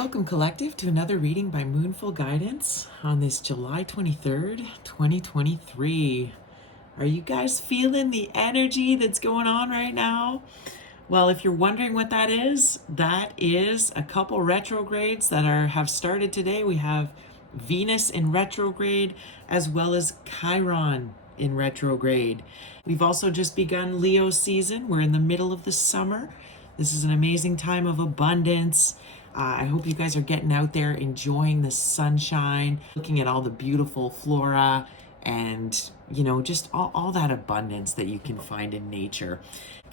Welcome, Collective, to another reading by Moonful Guidance on this July 23rd, 2023. Are you guys feeling the energy that's going on right now? Well, if you're wondering what that is a couple retrogrades that have started today. We have Venus in retrograde as well as Chiron in retrograde. We've also just begun Leo season. We're in the middle of the summer. This is an amazing time of abundance. I hope you guys are getting out there, enjoying the sunshine, looking at all the beautiful flora and, just all that abundance that you can find in nature.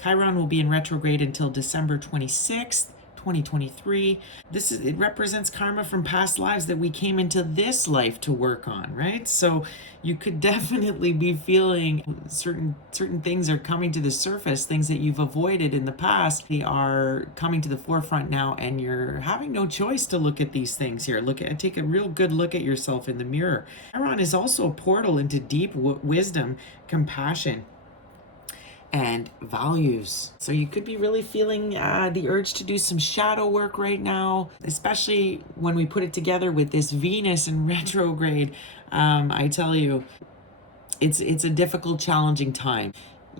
Chiron will be in retrograde until December 26th. 2023. It represents karma from past lives that we came into this life to work on, right? So you could definitely be feeling certain things are coming to the surface, things that you've avoided in the past. They are coming to the forefront now, and you're having no choice to look at these things here. Take a real good look at yourself in the mirror. Chiron is also a portal into deep wisdom, compassion, and values. So you could be really feeling the urge to do some shadow work right now, especially when we put it together with this Venus in retrograde. I tell you, it's a difficult, challenging time.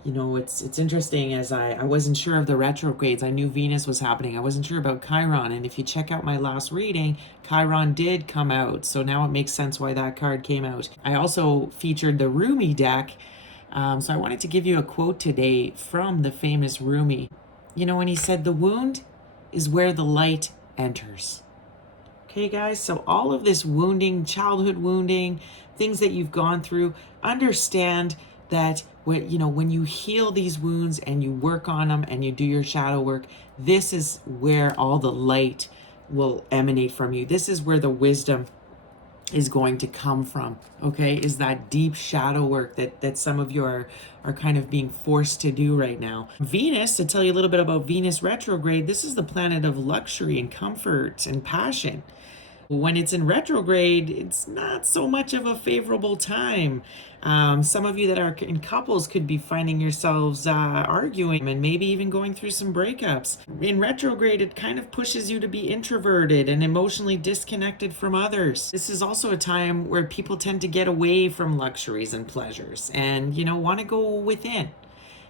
It's interesting, as I wasn't sure of the retrogrades. I knew Venus was happening. I wasn't sure about Chiron. And if you check out my last reading, Chiron did come out. So now it makes sense why that card came out. I also featured the RUMI deck. So I wanted to give you a quote today from the famous RUMI. When he said, "The wound is where the light enters." Okay, guys, so all of this wounding, childhood wounding, things that you've gone through, understand that when you heal these wounds and you work on them and you do your shadow work, this is where all the light will emanate from you. This is where the wisdom is going to come from, okay? Is that deep shadow work that some of you are kind of being forced to do right now. Venus, to tell you a little bit about Venus retrograde, this is the planet of luxury and comfort and passion. When it's in retrograde, it's not so much of a favorable time. Some of you that are in couples could be finding yourselves arguing and maybe even going through some breakups. In retrograde, it kind of pushes you to be introverted and emotionally disconnected from others. This is also a time where people tend to get away from luxuries and pleasures and, want to go within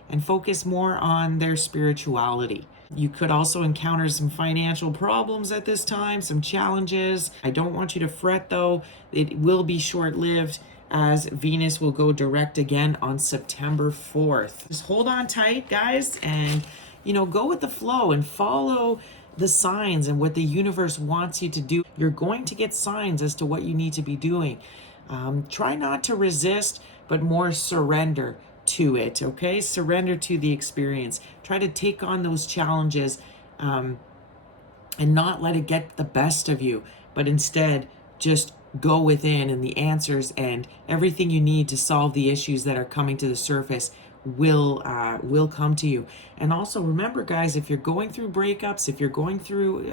and focus more on their spirituality. You could also encounter some financial problems at this time, some challenges. I don't want you to fret, though. It will be short-lived, as Venus will go direct again on September 4th. Just hold on tight, guys, and go with the flow and follow the signs and what the universe wants you to do. You're going to get signs as to what you need to be doing. Try not to resist, but more surrender to it, okay? Surrender to the experience. Try to take on those challenges and not let it get the best of you, but instead just go within, and the answers and everything you need to solve the issues that are coming to the surface will come to you. And also remember, guys, if you're going through breakups, if you're going through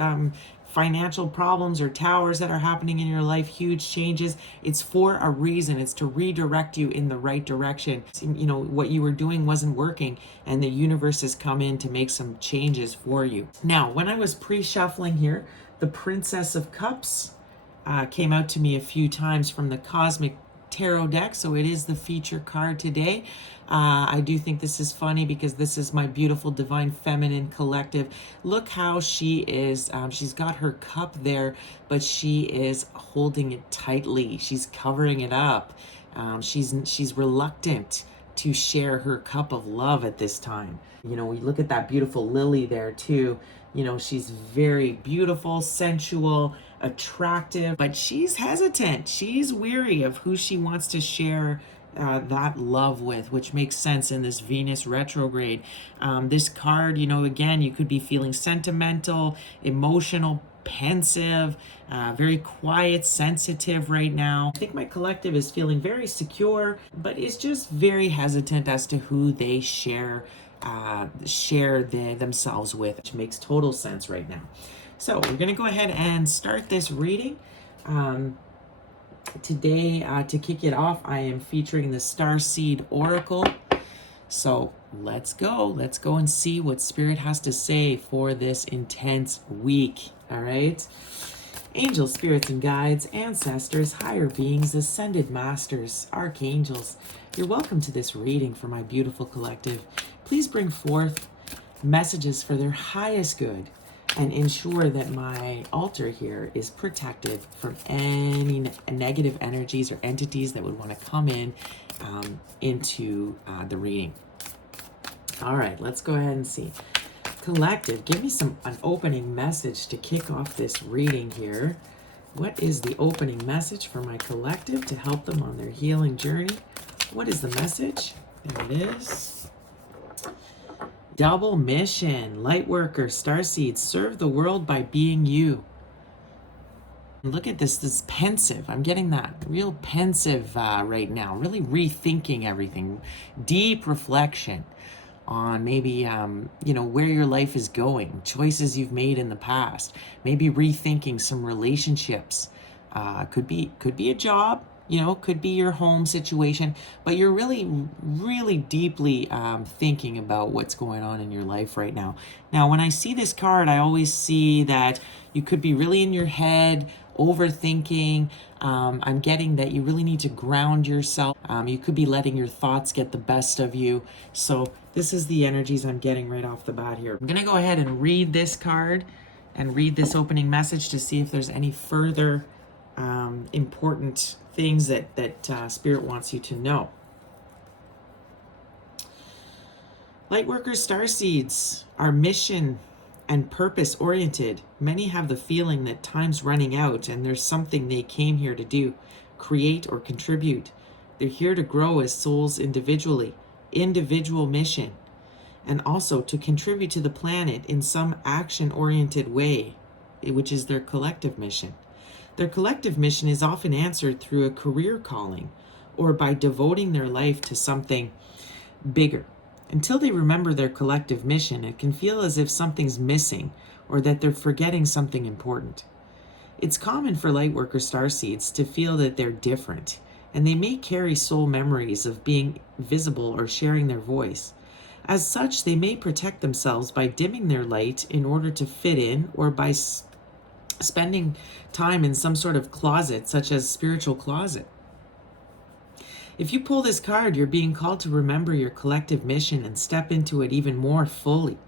financial problems or towers that are happening in your life, huge changes, it's for a reason. It's to redirect you in the right direction. What you were doing wasn't working, and the universe has come in to make some changes for you. Now, when I was pre-shuffling here, the Princess of Cups came out to me a few times from the Cosmic Tarot deck, so it is the feature card today. I do think this is funny because this is my beautiful divine feminine collective. Look how she is. She's got her cup there, but she is holding it tightly. She's covering it up. She's reluctant to share her cup of love at this time. We look at that beautiful lily there too. She's very beautiful, sensual, attractive, but she's hesitant. She's weary of who she wants to share that love with, which makes sense in this Venus retrograde. This card, again, you could be feeling sentimental, emotional, pensive, very quiet, sensitive right now. I think my collective is feeling very secure, but is just very hesitant as to who they share themselves with, which makes total sense right now. So we're going to go ahead and start this reading. Today, to kick it off, I am featuring the Starseed Oracle. So let's go and see what Spirit has to say for this intense week. All right. Angels, spirits and guides, ancestors, higher beings, ascended masters, archangels, you're welcome to this reading for my beautiful collective. Please bring forth messages for their highest good and ensure that my altar here is protected from any negative energies or entities that would want to come in into the reading. All right, let's go ahead and see. Collective, give me an opening message to kick off this reading here. What is the opening message for my collective to help them on their healing journey? What is the message? There it is. Double mission, light worker, starseeds, serve the world by being you. Look at this pensive. I'm getting that real pensive right now, really rethinking everything. Deep reflection on maybe, where your life is going, choices you've made in the past, maybe rethinking some relationships. Could be a job, could be your home situation, but you're really, really deeply thinking about what's going on in your life right now. Now, when I see this card, I always see that you could be really in your head, overthinking. I'm getting that you really need to ground yourself. You could be letting your thoughts get the best of you. So this is the energies I'm getting right off the bat here. I'm going to go ahead and read this card and read this opening message to see if there's any further important things that Spirit wants you to know. Lightworkers, starseeds are mission and purpose oriented. Many have the feeling that time's running out and there's something they came here to do, create or contribute. They're here to grow as souls individually, individual mission, and also to contribute to the planet in some action-oriented way, which is their collective mission. Their collective mission is often answered through a career calling or by devoting their life to something bigger. Until they remember their collective mission, it can feel as if something's missing or that they're forgetting something important. It's common for lightworker starseeds to feel that they're different, and they may carry soul memories of being visible or sharing their voice. As such, they may protect themselves by dimming their light in order to fit in, or by spending time in some sort of closet, such as spiritual closet. If you pull this card, you're being called to remember your collective mission and step into it even more fully.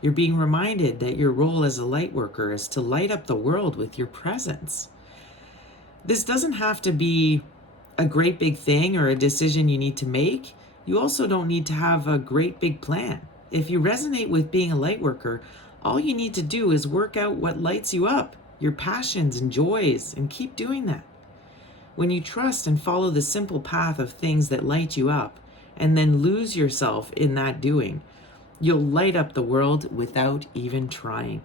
You're being reminded that your role as a light worker is to light up the world with your presence. This doesn't have to be a great big thing or a decision you need to make. You also don't need to have a great big plan. If you resonate with being a light worker, all you need to do is work out what lights you up, your passions and joys, and keep doing that. When you trust and follow the simple path of things that light you up, and then lose yourself in that doing, you'll light up the world without even trying.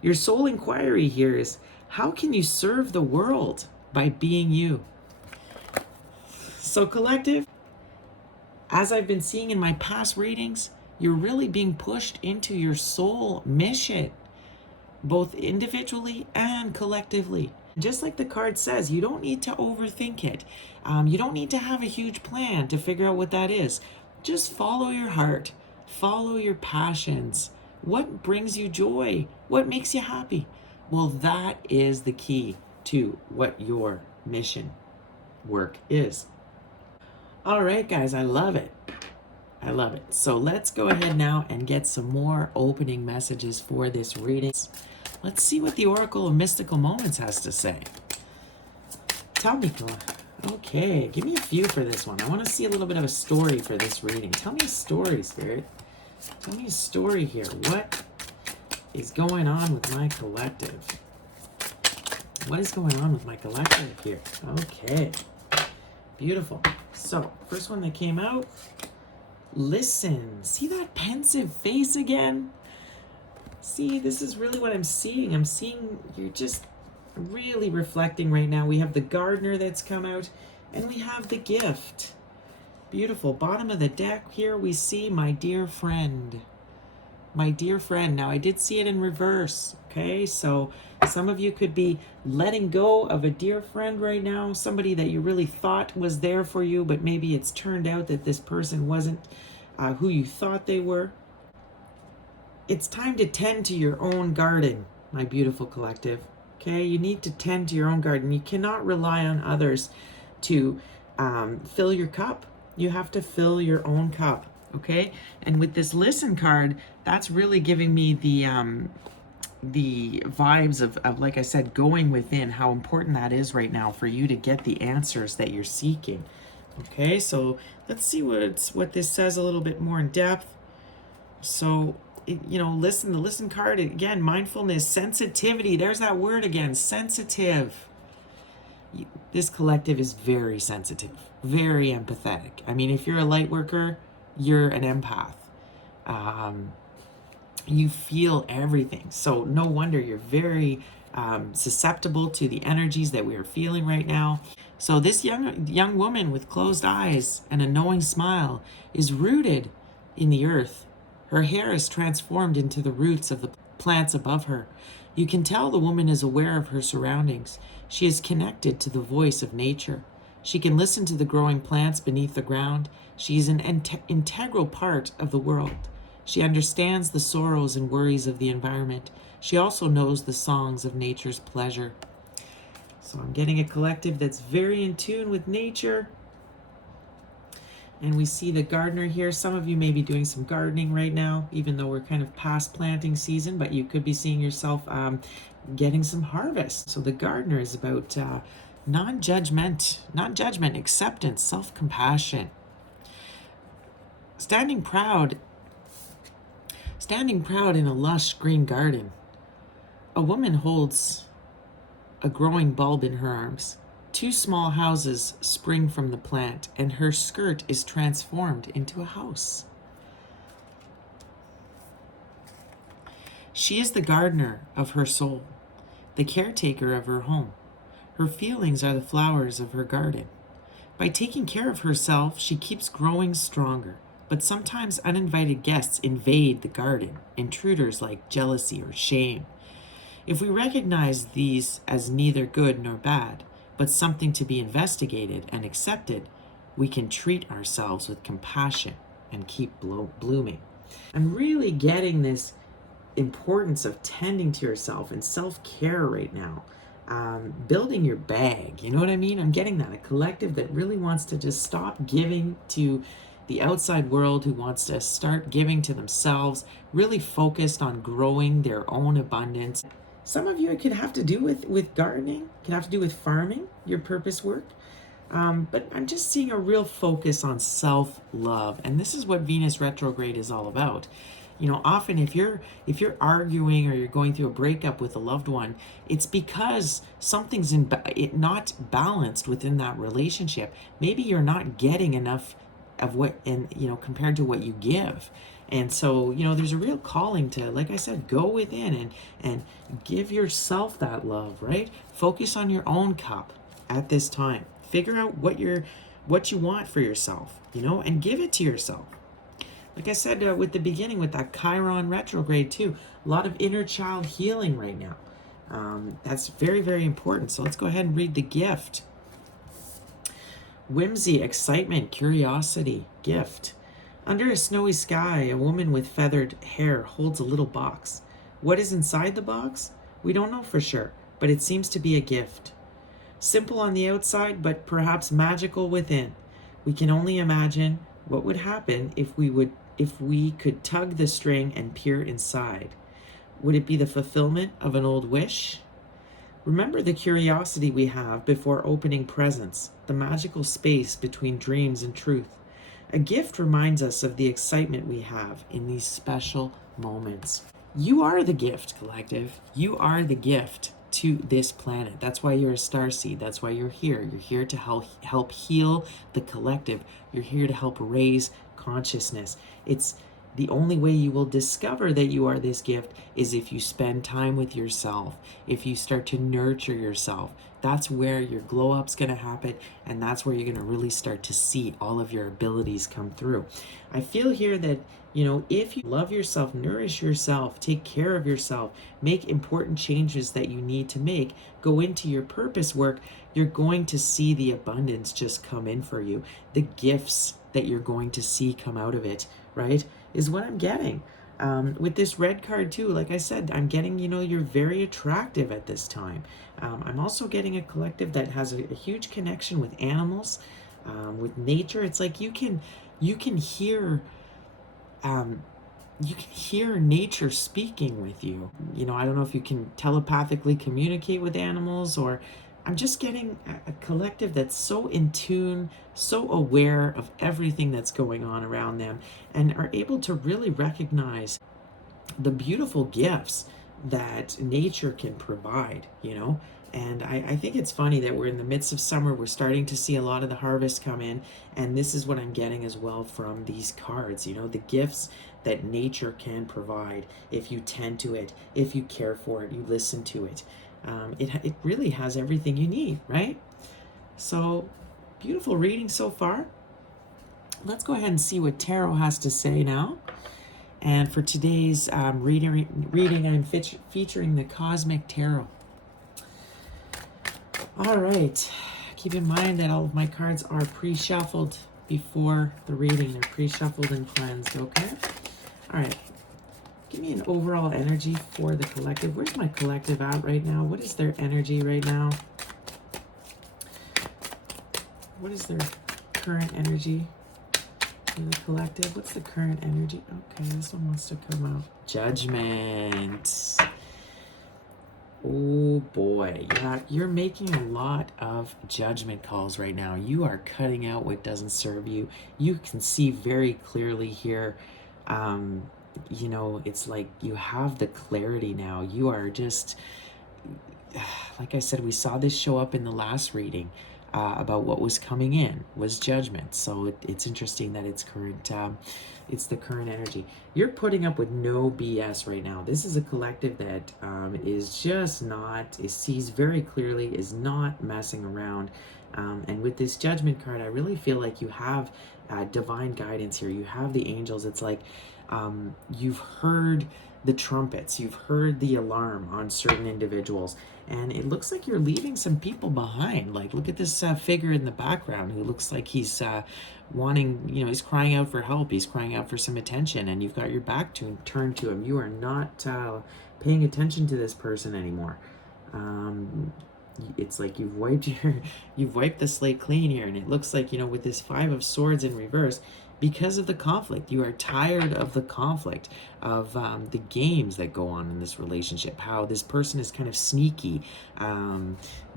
Your soul inquiry here is, how can you serve the world by being you? So collective, as I've been seeing in my past readings, you're really being pushed into your soul mission, both individually and collectively. Just like the card says, you don't need to overthink it. You don't need to have a huge plan to figure out what that is. Just follow your heart, follow your passions. What brings you joy? What makes you happy? Well, that is the key to what your mission work is. All right, guys, I love it. I love it. So let's go ahead now and get some more opening messages for this reading. Let's see what the Oracle of Mystical Moments has to say. Tell me, okay, give me a few for this one. I want to see a little bit of a story for this reading. Tell me a story, Spirit. Tell me a story here. What is going on with my collective? What is going on with my collective here? Okay, beautiful. So, first one that came out, listen. See that pensive face again? See, this is really what I'm seeing. I'm seeing you're just really reflecting right now. We have the gardener that's come out, and we have the gift. Beautiful. Bottom of the deck here, we see my dear friend. My dear friend. Now, I did see it in reverse, okay? So some of you could be letting go of a dear friend right now, somebody that you really thought was there for you, but maybe it's turned out that this person wasn't who you thought they were. It's time to tend to your own garden, my beautiful collective. Okay, you need to tend to your own garden. You cannot rely on others to fill your cup. You have to fill your own cup. Okay, and with this listen card, that's really giving me the vibes of, like I said, going within, how important that is right now for you to get the answers that you're seeking. Okay, so let's see what this says a little bit more in depth. So, listen, the listen card, again, mindfulness, sensitivity. There's that word again, sensitive. This collective is very sensitive, very empathetic. I mean, if you're a light worker, you're an empath. You feel everything. So no wonder you're very susceptible to the energies that we are feeling right now. So this young woman with closed eyes and a knowing smile is rooted in the earth. Her hair is transformed into the roots of the plants above her. You can tell the woman is aware of her surroundings. She is connected to the voice of nature. She can listen to the growing plants beneath the ground. She is an integral part of the world. She understands the sorrows and worries of the environment. She also knows the songs of nature's pleasure. So I'm getting a collective that's very in tune with nature. And we see the gardener here. Some of you may be doing some gardening right now, even though we're kind of past planting season, but you could be seeing yourself getting some harvest. So the gardener is about non-judgment, acceptance, self-compassion. Standing proud in a lush green garden. A woman holds a growing bulb in her arms. Two small houses spring from the plant, and her skirt is transformed into a house. She is the gardener of her soul, the caretaker of her home. Her feelings are the flowers of her garden. By taking care of herself, she keeps growing stronger. But sometimes uninvited guests invade the garden, intruders like jealousy or shame. If we recognize these as neither good nor bad, but something to be investigated and accepted, we can treat ourselves with compassion and keep blooming. I'm really getting this importance of tending to yourself and self-care right now. Building your bag, you know what I mean? I'm getting that, a collective that really wants to just stop giving to the outside world, who wants to start giving to themselves, really focused on growing their own abundance. Some of you, it could have to do with gardening, it could have to do with farming, your purpose work. But I'm just seeing a real focus on self-love. And this is what Venus retrograde is all about. Often if you're arguing or you're going through a breakup with a loved one, it's because something's not balanced within that relationship. Maybe you're not getting enough of what, and compared to what you give. And so, there's a real calling to, like I said, go within and give yourself that love, right? Focus on your own cup at this time. Figure out what you want for yourself, and give it to yourself. Like I said with the beginning, with that Chiron retrograde too, a lot of inner child healing right now. That's very, very important. So let's go ahead and read the gift. Whimsy, excitement, curiosity, gift. Under a snowy sky, a woman with feathered hair holds a little box. What is inside the box? We don't know for sure, but it seems to be a gift. Simple on the outside, but perhaps magical within. We can only imagine what would happen if we could tug the string and peer inside. Would it be the fulfillment of an old wish? Remember the curiosity we have before opening presents, the magical space between dreams and truth. A gift reminds us of the excitement we have in these special moments. You are the gift, collective. You are the gift to this planet. That's why you're a starseed. That's why you're here. You're here to help heal the collective. You're here to help raise consciousness. It's the only way you will discover that you are this gift is if you spend time with yourself, if you start to nurture yourself. That's where your glow up's going to happen, and that's where you're going to really start to see all of your abilities come through. I feel here that, if you love yourself, nourish yourself, take care of yourself, make important changes that you need to make, go into your purpose work, you're going to see the abundance just come in for you. The gifts that you're going to see come out of it, right, is what I'm getting. With this red card too, like I said, I'm getting, you're very attractive at this time. I'm also getting a collective that has a huge connection with animals, with nature. It's like you can hear um, you can hear nature speaking with you. I don't know if you can telepathically communicate with animals, or I'm just getting a collective that's so in tune, so aware of everything that's going on around them, and are able to really recognize the beautiful gifts that nature can provide, And I think it's funny that we're in the midst of summer. We're starting to see a lot of the harvest come in. And this is what I'm getting as well from these cards, the gifts that nature can provide if you tend to it, if you care for it, you listen to it. It really has everything you need, right? So, beautiful reading so far. Let's go ahead and see what Tarot has to say now. And for today's reading, I'm featuring the Cosmic Tarot. All right. Keep in mind that all of my cards are pre-shuffled before the reading. They're pre-shuffled and cleansed, okay? All right. Give me an overall energy for the collective. Where's my collective at right now? What is their energy right now? What is their current energy? The collective. What's the current energy? Okay, this one wants to come out. Judgment. Oh boy, yeah, you're making a lot of judgment calls right now. You are cutting out what doesn't serve you. You can see very clearly here. It's like you have the clarity now. You are just, like I said, we saw this show up in the last reading. About what was coming in was judgment. So it's interesting that it's the current energy. You're putting up with no BS right now. This is a collective that is just not, sees very clearly, is not messing around. And with this judgment card, I really feel like you have divine guidance here. You have the angels. It's like you've heard the trumpets, you've heard the alarm on certain individuals, and it looks like you're leaving some people behind. Like, look at this figure in the background who looks like he's wanting, he's crying out for help, he's crying out for some attention, and you've got your back turned to him. You are not paying attention to this person anymore. It's like you've wiped the slate clean here, and it looks like, with this Five of Swords in reverse, because of the conflict, you are tired of the conflict, of the games that go on in this relationship, how this person is kind of sneaky.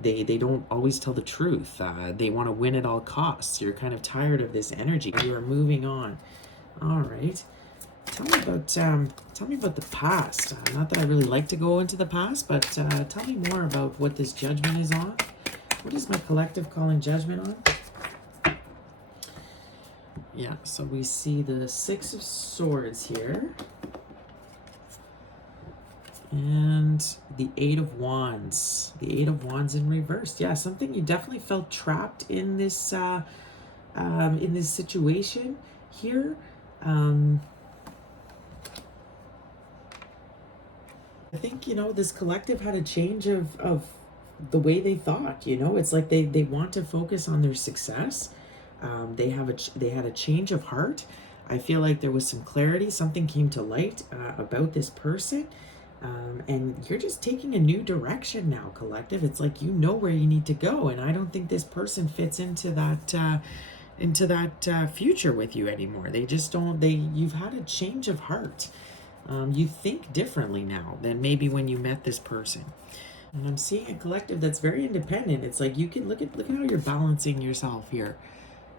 They don't always tell the truth. They want to win at all costs. You're kind of tired of this energy. You are moving on. All right. Tell me about the past. Not that I really like to go into the past, but tell me more about what this judgment is on. What is my collective calling judgment on? Yeah, so we see the Six of Swords here. And the Eight of Wands. The Eight of Wands in reverse. Yeah, something you definitely felt trapped in this situation here. I think, this collective had a change of the way they thought, It's like they want to focus on their success. They had a change of heart. I feel like there was some clarity. Something came to light about this person. And you're just taking a new direction now, collective. It's like you know where you need to go. And I don't think this person fits into that future with you anymore. They just don't. You've had a change of heart. You think differently now than maybe when you met this person. And I'm seeing a collective that's very independent. It's like you can look at how you're balancing yourself here.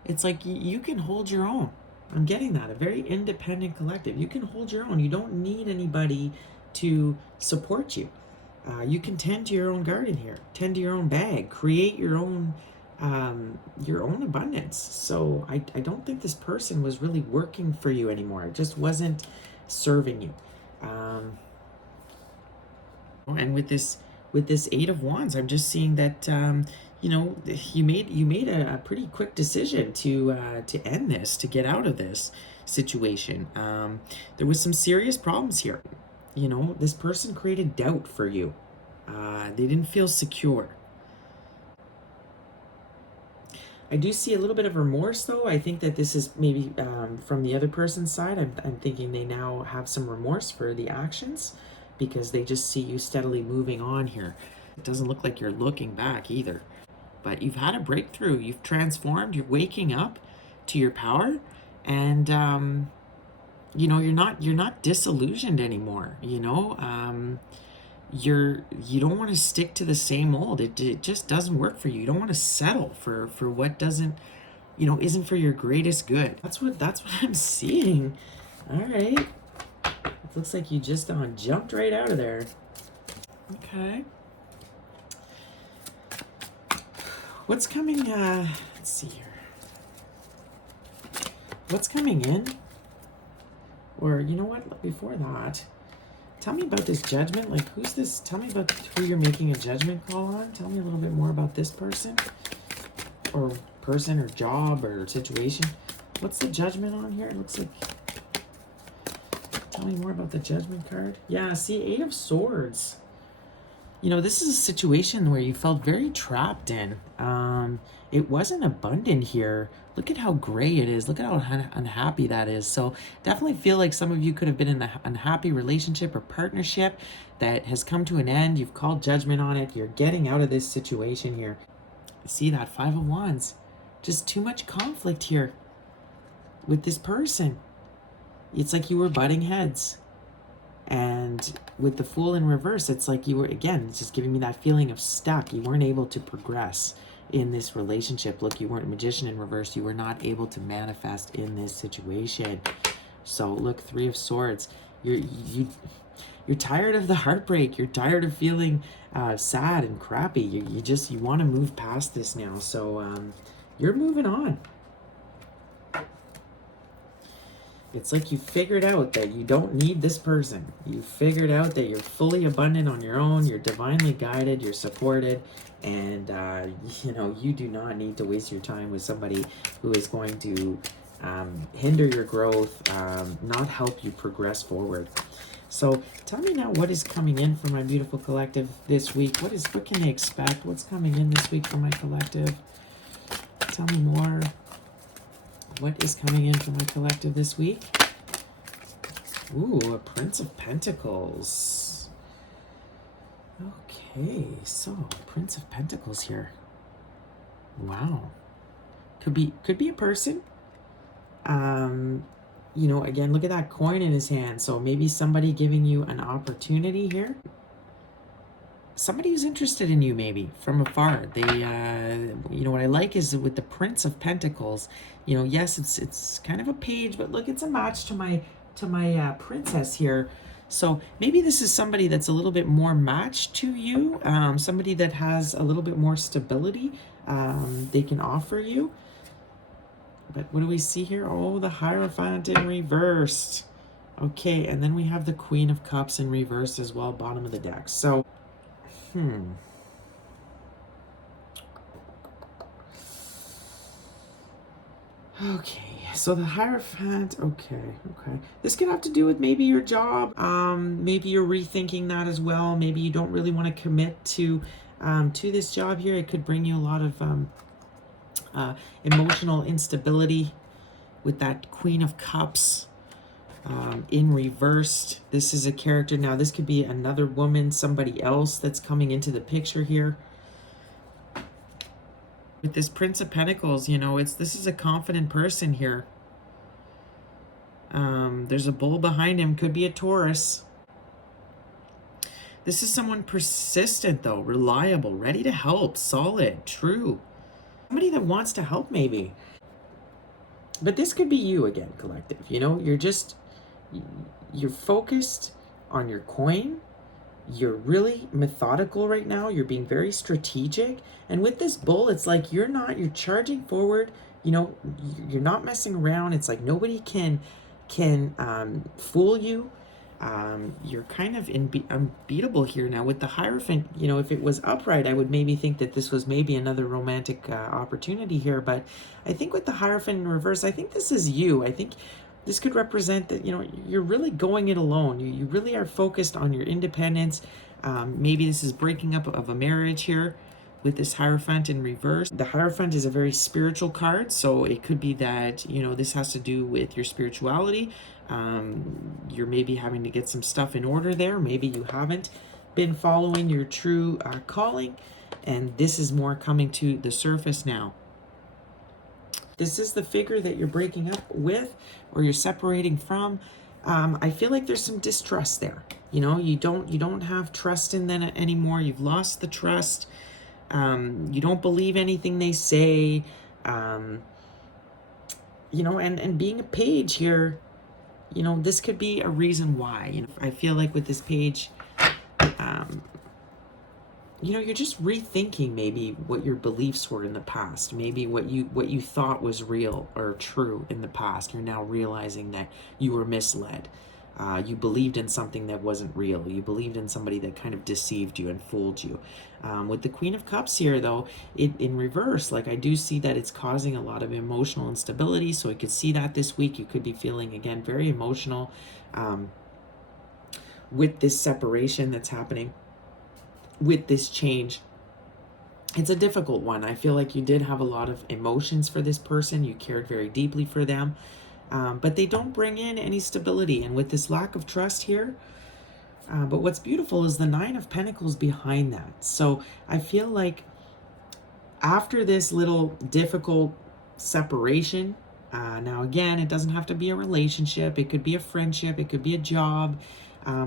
It's like you can hold your own. I'm getting that. A very independent collective. You can hold your own. You don't need anybody to support you. You can tend to your own garden here. Tend to your own bag. Create your own abundance. So I don't think this person was really working for you anymore. It just wasn't serving you. And with this Eight of Wands, I'm just seeing that you made a pretty quick decision to end this, to get out of this situation. There was some serious problems here. This person created doubt for you. They didn't feel secure. I do see a little bit of remorse, though. I think that this is maybe from the other person's side. I'm thinking they now have some remorse for the actions because they just see you steadily moving on here. It doesn't look like you're looking back either. But you've had a breakthrough. You've transformed. You're waking up to your power, and you know, you're not disillusioned anymore. You know, you don't want to stick to the same mold. It just doesn't work for you. You don't want to settle for what doesn't, you know, isn't for your greatest good. That's what I'm seeing. All right. It looks like you just jumped right out of there. Okay. What's coming? Let's see here. What's coming in? Or you know what? Before that, tell me about this judgment. Like, who's this? Tell me about who you're making a judgment call on. Tell me a little bit more about this person, or job, or situation. What's the judgment on here? It looks like. Tell me more about the judgment card. Yeah, see, 8 of Swords. You know, this is a situation where you felt very trapped in. It wasn't abundant here. Look at how gray it is. Look at how unhappy that is. So definitely feel like some of you could have been in an unhappy relationship or partnership that has come to an end. You've called judgment on it. You're getting out of this situation here. See that 5 of Wands? Just too much conflict here with this person. It's like you were butting heads. And with the Fool in reverse, it's like you were, again, it's just giving me that feeling of stuck. You weren't able to progress in this relationship. Look, you weren't Magician in reverse. You were not able to manifest in this situation. So look, 3 of Swords. You're tired of the heartbreak. You're tired of feeling sad and crappy. You want to move past this now. So you're moving on. It's like you figured out that you don't need this person. You figured out that you're fully abundant on your own. You're divinely guided. You're supported. And, you know, you do not need to waste your time with somebody who is going to hinder your growth, not help you progress forward. So tell me now what is coming in for my beautiful collective this week. What can they expect? What's coming in this week for my collective? Tell me more. What is coming in for my collective this week? Ooh, a Prince of Pentacles. Okay, so Prince of Pentacles here. Wow. Could be a person. You know, again, look at that coin in his hand. So maybe somebody giving you an opportunity here. Somebody who's interested in you, maybe from afar. They, you know, what I like is with the Prince of Pentacles. You know, yes, it's kind of a page, but look, it's a match to my princess here. So maybe this is somebody that's a little bit more matched to you. Somebody that has a little bit more stability. They can offer you. But what do we see here? Oh, the Hierophant in reversed. Okay, and then we have the Queen of Cups in reverse as well, bottom of the deck. So. Okay, so the Hierophant, okay. This could have to do with maybe your job. Maybe you're rethinking that as well. Maybe you don't really want to commit to this job here. It could bring you a lot of emotional instability with that Queen of Cups. In reversed. This is a character. Now, this could be another woman, somebody else that's coming into the picture here. With this Prince of Pentacles, you know, this is a confident person here. There's a bull behind him. Could be a Taurus. This is someone persistent, though, reliable, ready to help, solid, true. Somebody that wants to help, maybe. But this could be you again, collective. You know, you're focused on your coin. You're really methodical right now. You're being very strategic. And with this bull, it's like you're charging forward. You know, you're not messing around. It's like nobody can fool you. You're kind of unbeatable here now. With the Hierophant, you know, if it was upright, I would maybe think that this was maybe another romantic opportunity here. But I think with the Hierophant in reverse, I think this is you. I think this could represent that, you know, you're really going it alone. You really are focused on your independence. Maybe this is breaking up of a marriage here. with this Hierophant in reverse. The Hierophant is a very spiritual card, so it could be that, you know, this has to do with your spirituality. You're maybe having to get some stuff in order there. Maybe you haven't been following your true calling, and this is more coming to the surface now. This is the figure that you're breaking up with or you're separating from. I feel like there's some distrust there. You know, you don't have trust in them anymore. You've lost the trust. You don't believe anything they say. You know, and being a page here, you know, this could be a reason why. You know, I feel like with this page, you know, you're just rethinking maybe what your beliefs were in the past. Maybe what you thought was real or true in the past. You're now realizing that you were misled. You believed in something that wasn't real. You believed in somebody that kind of deceived you and fooled you. With the Queen of Cups here, though, in reverse, like I do see that it's causing a lot of emotional instability. So I could see that this week. You could be feeling, again, very emotional with this separation that's happening, with this change. It's a difficult one. I feel like you did have a lot of emotions for this person. You cared very deeply for them. But they don't bring in any stability. And with this lack of trust here, but what's beautiful is the Nine of Pentacles behind that. So I feel like after this little difficult separation, now again, it doesn't have to be a relationship. It could be a friendship. It could be a job.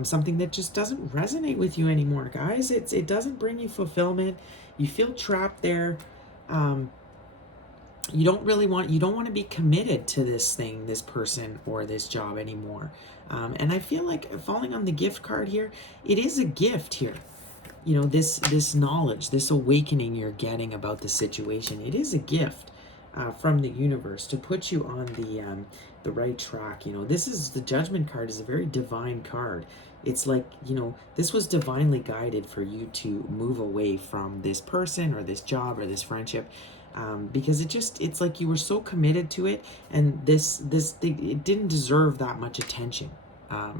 Something that just doesn't resonate with you anymore, guys. It doesn't bring you fulfillment. You feel trapped there. You don't want to be committed to this thing, this person, or this job anymore. And I feel like falling on the gift card here, it is a gift here. You know, this knowledge, this awakening you're getting about the situation, it is a gift from the universe to put you on the right track. You know, this is the Judgment card, is a very divine card. It's like, you know, this was divinely guided for you to move away from this person or this job or this friendship. Because it's like you were so committed to it, and this thing, it didn't deserve that much attention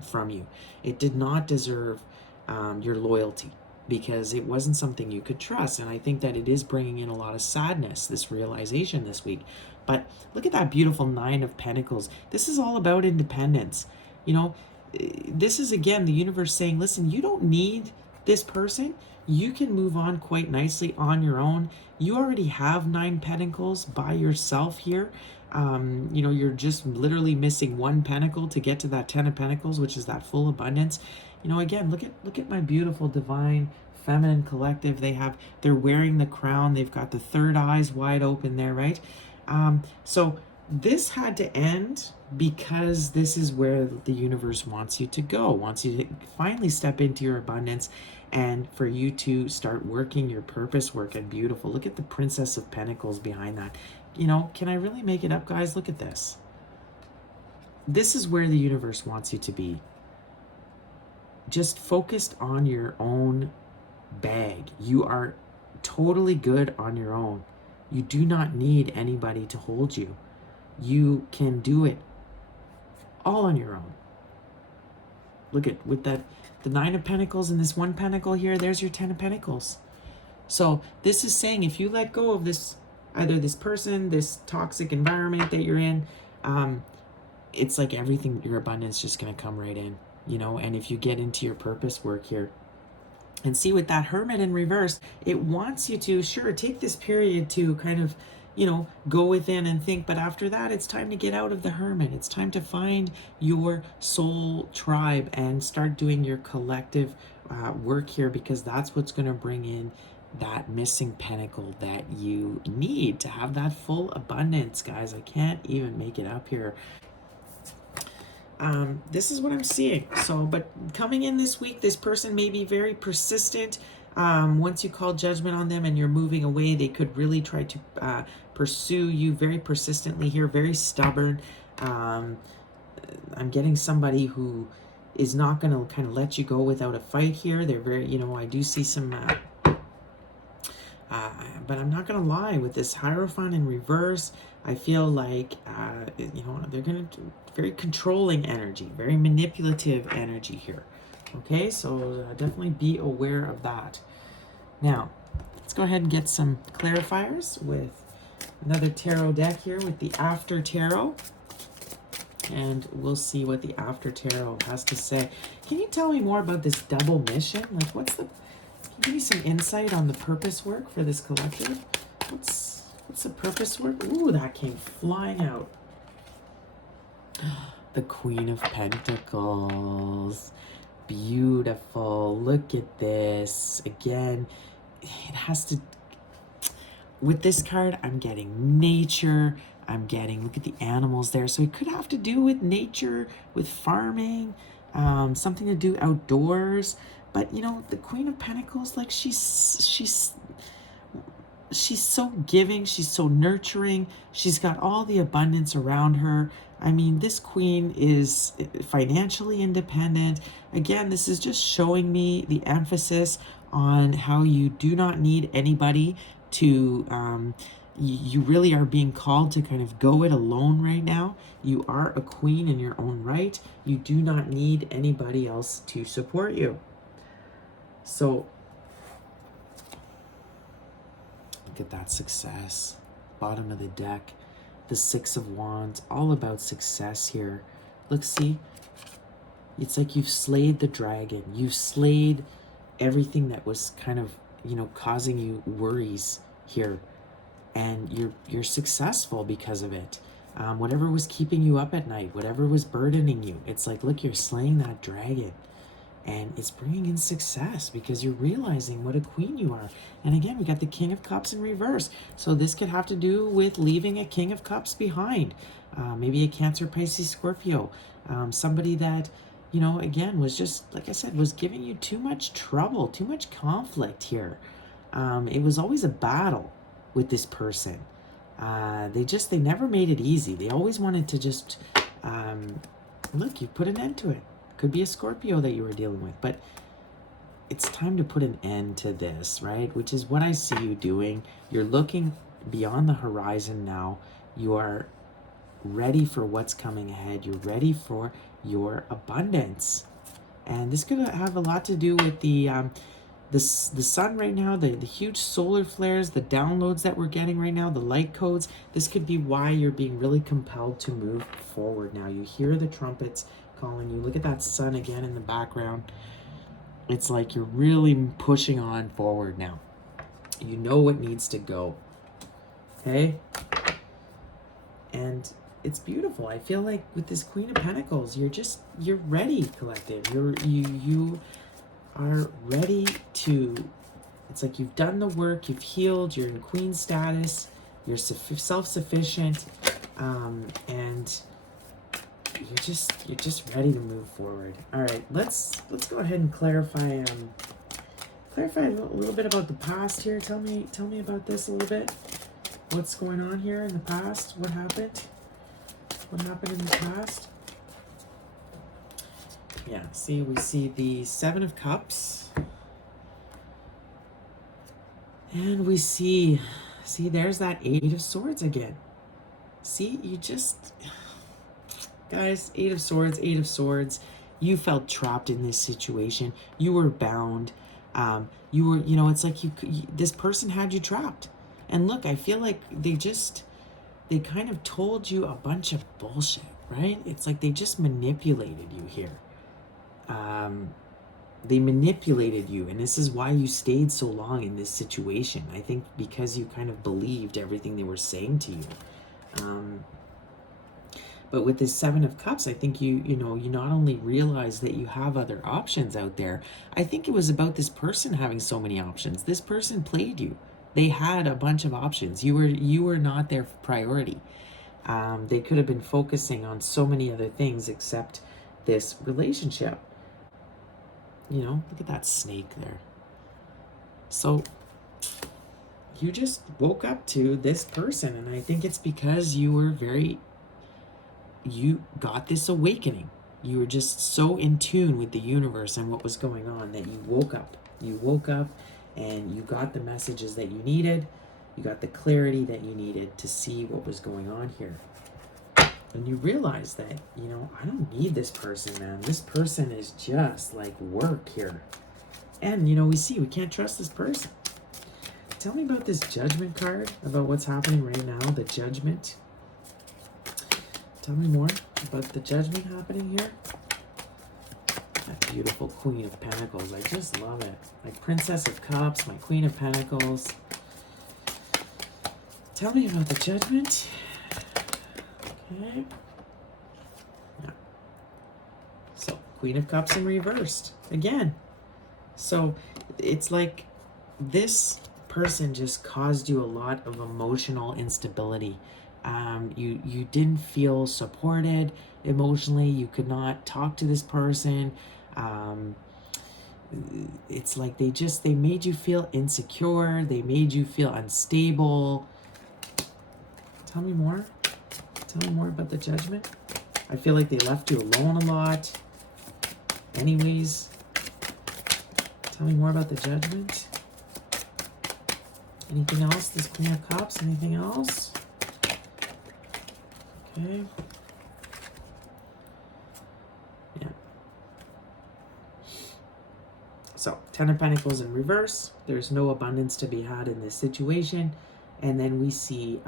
from you. It did not deserve your loyalty, because it wasn't something you could trust. And I think that it is bringing in a lot of sadness, this realization this week. But look at that beautiful Nine of Pentacles. This is all about independence. You know, this is, again, the universe saying, listen, you don't need this person. You can move on quite nicely on your own. You already have 9 pentacles by yourself here. You know, you're just literally missing 1 pentacle to get to that 10 of Pentacles, which is that full abundance. You know, again, look at my beautiful divine feminine collective. They're wearing the crown. They've got the third eyes wide open there, right? So this had to end, because this is where the universe wants you to go, wants you to finally step into your abundance, and for you to start working your purpose work. And beautiful. Look at the Princess of Pentacles behind that. You know, can I really make it up, guys? Look at this. This is where the universe wants you to be. Just focused on your own bag. You are totally good on your own. You do not need anybody to hold you. You can do it all on your own. Look at, with that, the 9 of Pentacles and this 1 pentacle here, there's your 10 of Pentacles. So this is saying, if you let go of this, either this person, this toxic environment that you're in, it's like everything, your abundance is just going to come right in, you know. And if you get into your purpose work here, and see, with that Hermit in reverse, it wants you to, sure, take this period to kind of, you know, go within and think, but after that, it's time to get out of the Hermit. It's time to find your soul tribe and start doing your collective work here, because that's what's going to bring in that missing pentacle that you need to have that full abundance, guys. I can't even make it up here. This is what I'm seeing. So, but coming in this week, this person may be very persistent. Once you call judgment on them and you're moving away, they could really try to pursue you very persistently here, very stubborn. I'm getting somebody who is not going to kind of let you go without a fight here. They're very, you know, I do see some, but I'm not going to lie, with this Hierophant in reverse, I feel like, you know, they're going to, very controlling energy, very manipulative energy here. Okay, so definitely be aware of that. Now, Let's go ahead and get some clarifiers with another tarot deck here with the After Tarot. And we'll see what the After Tarot has to say. Can you tell me more about this double mission? Like, can you give me some insight on the purpose work for this collective? What's the purpose work? Ooh, that came flying out. The Queen of Pentacles. Beautiful. Look at this. Again, it has to... With this card, I'm getting nature. I'm getting, look at the animals there. So it could have to do with nature, with farming, something to do outdoors. But, you know, the Queen of Pentacles, like she's so giving. She's so nurturing. She's got all the abundance around her. I mean, this queen is financially independent. Again, this is just showing me the emphasis on how you do not need anybody to, you really are being called to kind of go it alone right now. You are a queen in your own right. You do not need anybody else to support you. So, look at that success. Bottom of the deck. The Six of Wands, all about success here. Look, see? It's like you've slayed the dragon. You've slayed everything that was kind of, you know, causing you worries here. And you're successful because of it. Whatever was keeping you up at night, whatever was burdening you, it's like, look, you're slaying that dragon. And it's bringing in success because you're realizing what a queen you are. And again, we got the King of Cups in reverse. So this could have to do with leaving a King of Cups behind. Maybe a Cancer, Pisces, Scorpio. Somebody that, you know, again, was just, like I said, was giving you too much trouble, too much conflict here. It was always a battle with this person. They never made it easy. They always wanted to just, look, you put an end to it. Could be a Scorpio that you were dealing with, but it's time to put an end to this, right? Which is what I see you doing. You're looking beyond the horizon now. You are ready for what's coming ahead. You're ready for your abundance. And this could have a lot to do with the sun right now, the huge solar flares, the downloads that we're getting right now, the light codes. This could be why you're being really compelled to move forward now. You hear the trumpets calling you. Look at that sun again in the background. It's like you're really pushing on forward now. You know what needs to go. Okay? And it's beautiful. I feel like with this Queen of Pentacles, you're ready, collective. You are ready to, it's like you've done the work, you've healed, you're in queen status, you're self-sufficient, and you're just ready to move forward. All right, let's go ahead and clarify a little bit about the past here. Tell me about this a little bit. What's going on here in the past? What happened? What happened in the past? Yeah, see, we see the Seven of Cups. And we see, there's that Eight of Swords again. See, guys, Eight of Swords. You felt trapped in this situation. You were bound. You were, it's like this person had you trapped. And look, I feel like they kind of told you a bunch of bullshit, right? It's like they just manipulated you here. They manipulated you, and this is why you stayed so long in this situation. I think because you kind of believed everything they were saying to you. But with this Seven of Cups, I think you not only realize that you have other options out there. I think it was about this person having so many options. This person played you. They had a bunch of options. You were not their priority. They could have been focusing on so many other things except this relationship. Look at that snake there. So you just woke up to this person, and I think it's because you got this awakening. You were just so in tune with the universe and what was going on that you woke up. You woke up and you got the messages that you needed. You got the clarity that you needed to see what was going on here. And you realize that, I don't need this person, man. This person is just like work here. And, we can't trust this person. Tell me about this Judgment card, about what's happening right now, the Judgment. Tell me more about the Judgment happening here. That beautiful Queen of Pentacles. I just love it. My Princess of Cups, my Queen of Pentacles. Tell me about the Judgment. Okay. Yeah. So, Queen of Cups in reversed. Again. So, it's like this person just caused you a lot of emotional instability. You didn't feel supported emotionally. You could not talk to this person. It's like they made you feel insecure. They made you feel unstable. Tell me more. Tell me more about the Judgment. I feel like they left you alone a lot. Anyways, tell me more about the Judgment. Anything else? This Queen of Cups, anything else? Okay. Yeah. So, Ten of Pentacles in reverse. There's no abundance to be had in this situation. And then we see,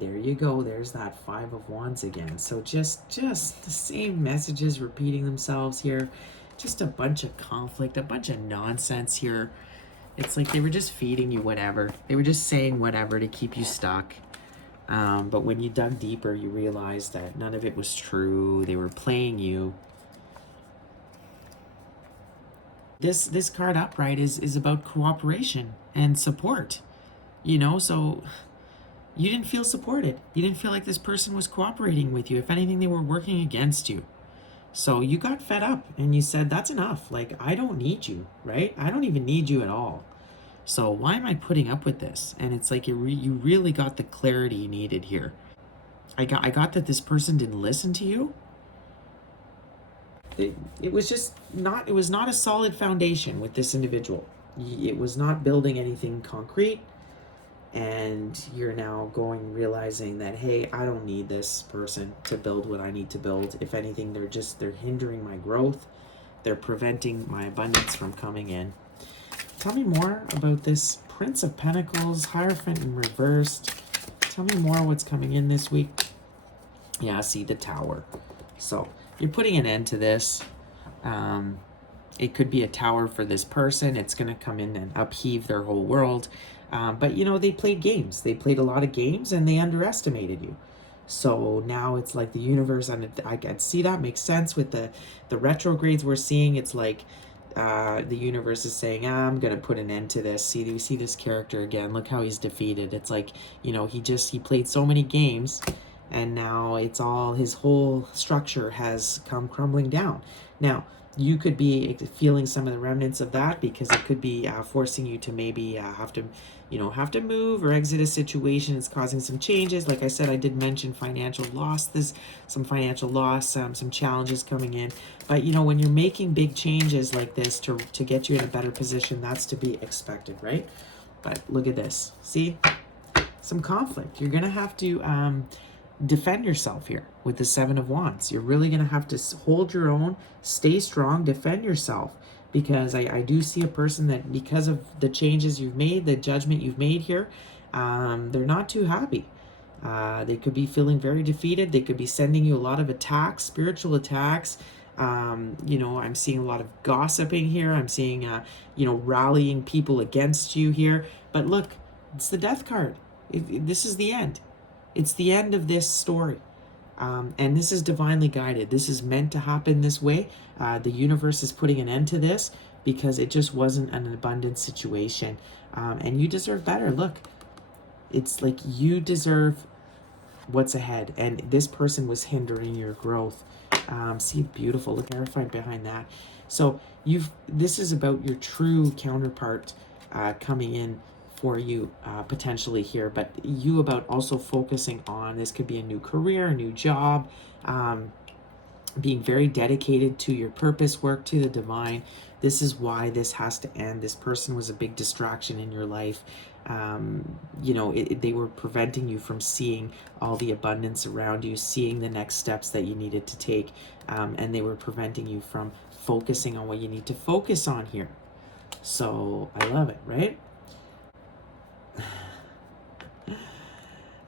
there you go. There's that Five of Wands again. So just the same messages repeating themselves here. Just a bunch of conflict, a bunch of nonsense here. It's like they were just feeding you whatever. They were just saying whatever to keep you stuck. But when you dug deeper, you realized that none of it was true. They were playing you. This card upright is about cooperation and support. You know, so you didn't feel supported. You didn't feel like this person was cooperating with you. If anything, they were working against you. So you got fed up and you said, that's enough. Like, I don't need you, right? I don't even need you at all. So why am I putting up with this? And it's like you really got the clarity you needed here. I got that this person didn't listen to you. It was just not, it was not a solid foundation with this individual. It was not building anything concrete. And you're now realizing that, hey, I don't need this person to build what I need to build. If anything, they're hindering my growth. They're preventing my abundance from coming in. Tell me more about this Prince of Pentacles, Hierophant in reversed. Tell me more what's coming in this week. Yeah, see the Tower. So you're putting an end to this. It could be a tower for this person. It's going to come in and upheave their whole world. But, you know, they played games. They played a lot of games and they underestimated you. So now it's like the universe, and I can see that makes sense with the retrogrades we're seeing. It's like the universe is saying, I'm going to put an end to this. We see this character again. Look how he's defeated. It's like, you know, he played so many games and now it's all, his whole structure has come crumbling down. Now, you could be feeling some of the remnants of that because it could be forcing you to maybe have to move or exit a situation. It's causing some changes. Like I said, I did mention financial loss. Some financial loss, some challenges coming in. But, you know, when you're making big changes like this to get you in a better position, that's to be expected, right? But look at this. See? Some conflict. You're going to have to defend yourself here with the Seven of Wands. You're really going to have to hold your own, stay strong, defend yourself, because I do see a person that because of the changes you've made, the judgment you've made here, they're not too happy. They could be feeling very defeated. They could be sending you a lot of attacks, spiritual attacks. You know, I'm seeing a lot of gossiping here. I'm seeing, you know, rallying people against you here. But look, it's the Death card. This is the end. It's the end of this story. And this is divinely guided. This is meant to happen this way. The universe is putting an end to this because it just wasn't an abundant situation. And you deserve better. Look, it's like you deserve what's ahead. And this person was hindering your growth. See, beautiful. Look, terrified behind that. So this is about your true counterpart coming in for you potentially here, but you about also focusing on, this could be a new career, a new job, being very dedicated to your purpose work, to the divine. This is why this has to end. This person was a big distraction in your life. You know, they were preventing you from seeing all the abundance around you, seeing the next steps that you needed to take, and they were preventing you from focusing on what you need to focus on here. So I love it, right?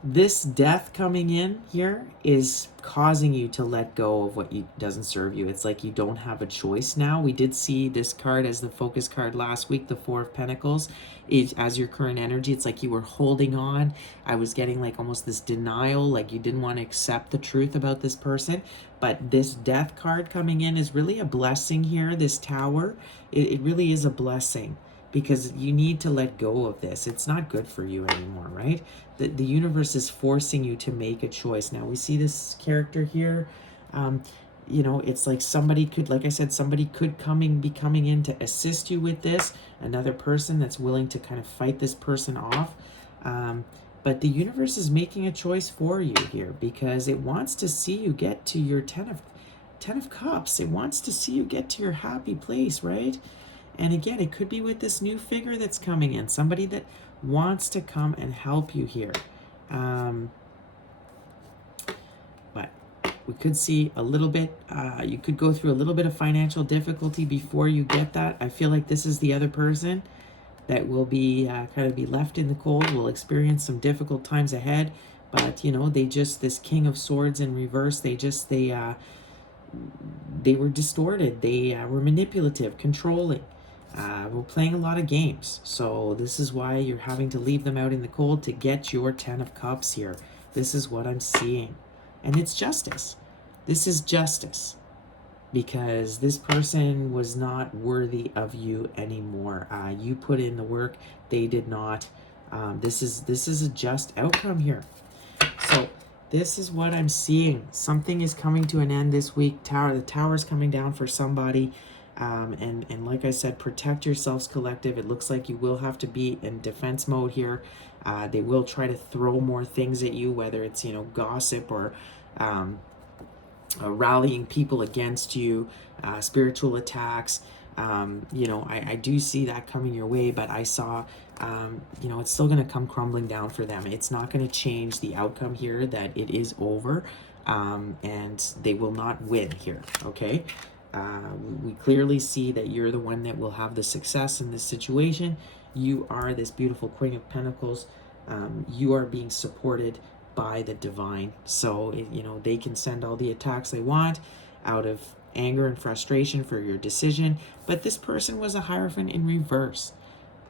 this death coming in here is causing you to let go of what doesn't serve you. It's like you don't have a choice now. We did see this card as the focus card last week, the Four of Pentacles, as your current energy. It's like you were holding on. I was getting like almost this denial, like you didn't want to accept the truth about this person. But this death card coming in is really a blessing here, this Tower. It really is a blessing, because you need to let go of this. It's not good for you anymore, right? The universe is forcing you to make a choice. Now we see this character here. You know, it's like somebody could, like I said, somebody could be coming in to assist you with this. Another person that's willing to kind of fight this person off. But the universe is making a choice for you here, because it wants to see you get to your Ten of Cups. It wants to see you get to your happy place, right? And again, it could be with this new figure that's coming in, somebody that wants to come and help you here. But we could see a little bit, you could go through a little bit of financial difficulty before you get that. I feel like this is the other person that will be kind of be left in the cold, will experience some difficult times ahead. But, you know, this King of Swords in reverse, they were distorted. They were manipulative, controlling. We're playing a lot of games. So this is why you're having to leave them out in the cold to get your Ten of Cups here. This is what I'm seeing. And it's justice. This is justice. Because this person was not worthy of you anymore. You put in the work. They did not. This is a just outcome here. So this is what I'm seeing. Something is coming to an end this week. The tower's coming down for somebody. And like I said, protect yourselves, collective. It looks like you will have to be in defense mode here. They will try to throw more things at you, whether it's, you know, gossip or rallying people against you, spiritual attacks. You know, I do see that coming your way, but I saw, you know, it's still going to come crumbling down for them. It's not going to change the outcome here, that it is over, and they will not win here, okay? We clearly see that you're the one that will have the success in this situation. You are this beautiful Queen of Pentacles. You are being supported by the divine. So, you know, they can send all the attacks they want out of anger and frustration for your decision. But this person was a Hierophant in reverse.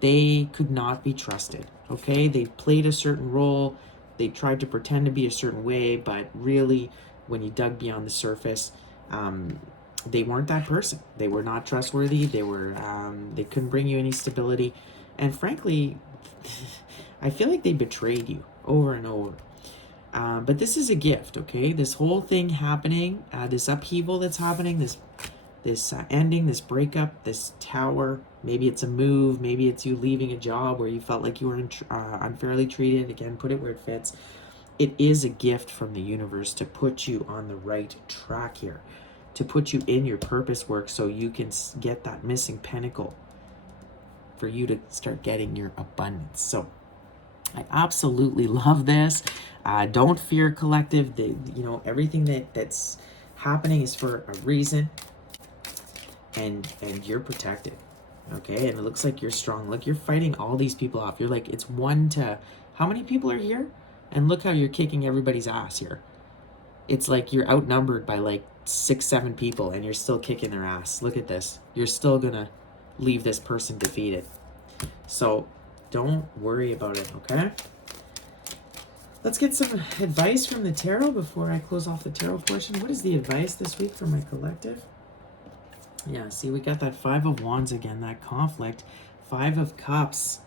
They could not be trusted, okay? They played a certain role. They tried to pretend to be a certain way, but really, when you dug beyond the surface, they weren't that person. They were not trustworthy. They couldn't bring you any stability. And frankly, I feel like they betrayed you over and over. But this is a gift, okay? This whole thing happening, this upheaval that's happening, this ending, this breakup, this tower, maybe it's a move, maybe it's you leaving a job where you felt like you were unfairly treated. Again, put it where it fits. It is a gift from the universe to put you on the right track here, to put you in your purpose work so you can get that missing pentacle, for you to start getting your abundance. So I absolutely love this. Don't fear, collective. You know, everything that's happening is for a reason, and you're protected, okay? And it looks like you're strong. Look, you're fighting all these people off. You're like, it's 1 to, how many people are here? And look how you're kicking everybody's ass here. It's like you're outnumbered by like 6-7 people, and you're still kicking their ass. Look at this. You're still gonna leave this person defeated. So don't worry about it, okay? Let's get some advice from the tarot before I close off the tarot portion. What is the advice this week for my collective? Yeah, see, we got that 5 of Wands again, that conflict. 5 of Cups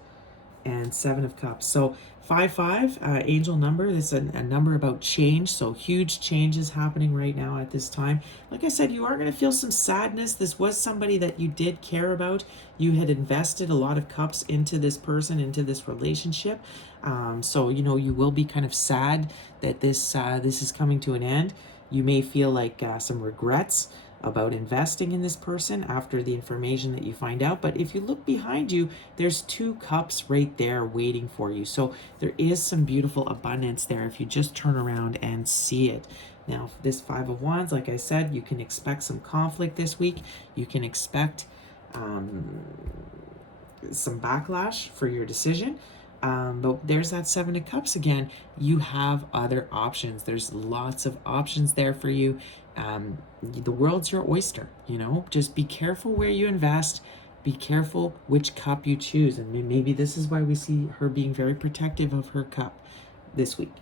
and 7 of Cups. So 5-5, angel number. This is a number about change. So huge changes happening right now at this time. Like I said, you are going to feel some sadness. This was somebody that you did care about. You had invested a lot of cups into this person, into this relationship. So, you know, you will be kind of sad that this is coming to an end. You may feel like some regrets about investing in this person after the information that you find out. But if you look behind you, there's 2 cups right there waiting for you. So there is some beautiful abundance there if you just turn around and see it. Now, this 5 of Wands, like I said, you can expect some conflict this week. You can expect some backlash for your decision. But there's that Seven of Cups again. You have other options. There's lots of options there for you. The world's your oyster, you know. Just be careful where you invest. Be careful which cup you choose. And maybe this is why we see her being very protective of her cup this week.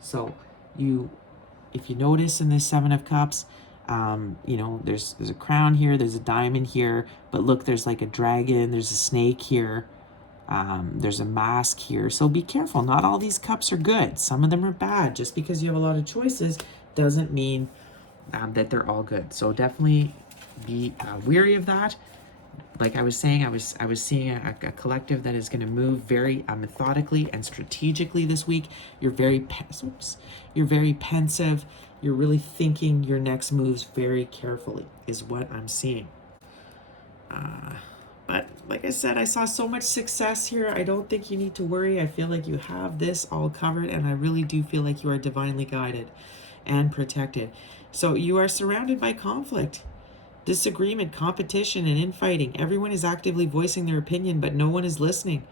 So if you notice in this Seven of Cups, you know, there's a crown here, there's a diamond here, but look, there's like a dragon, there's a snake here, there's a mask here. So be careful. Not all these cups are good. Some of them are bad. Just because you have a lot of choices doesn't mean that they're all good. So definitely be weary of that. Like I was saying, I was seeing a collective that is going to move very methodically and strategically this week. You're very pensive. You're really thinking your next moves very carefully is what I'm seeing. But like I said, I saw so much success here. I don't think you need to worry. I feel like you have this all covered, and I really do feel like you are divinely guided and protected. So you are surrounded by conflict, disagreement, competition, and infighting. Everyone is actively voicing their opinion, but no one is listening.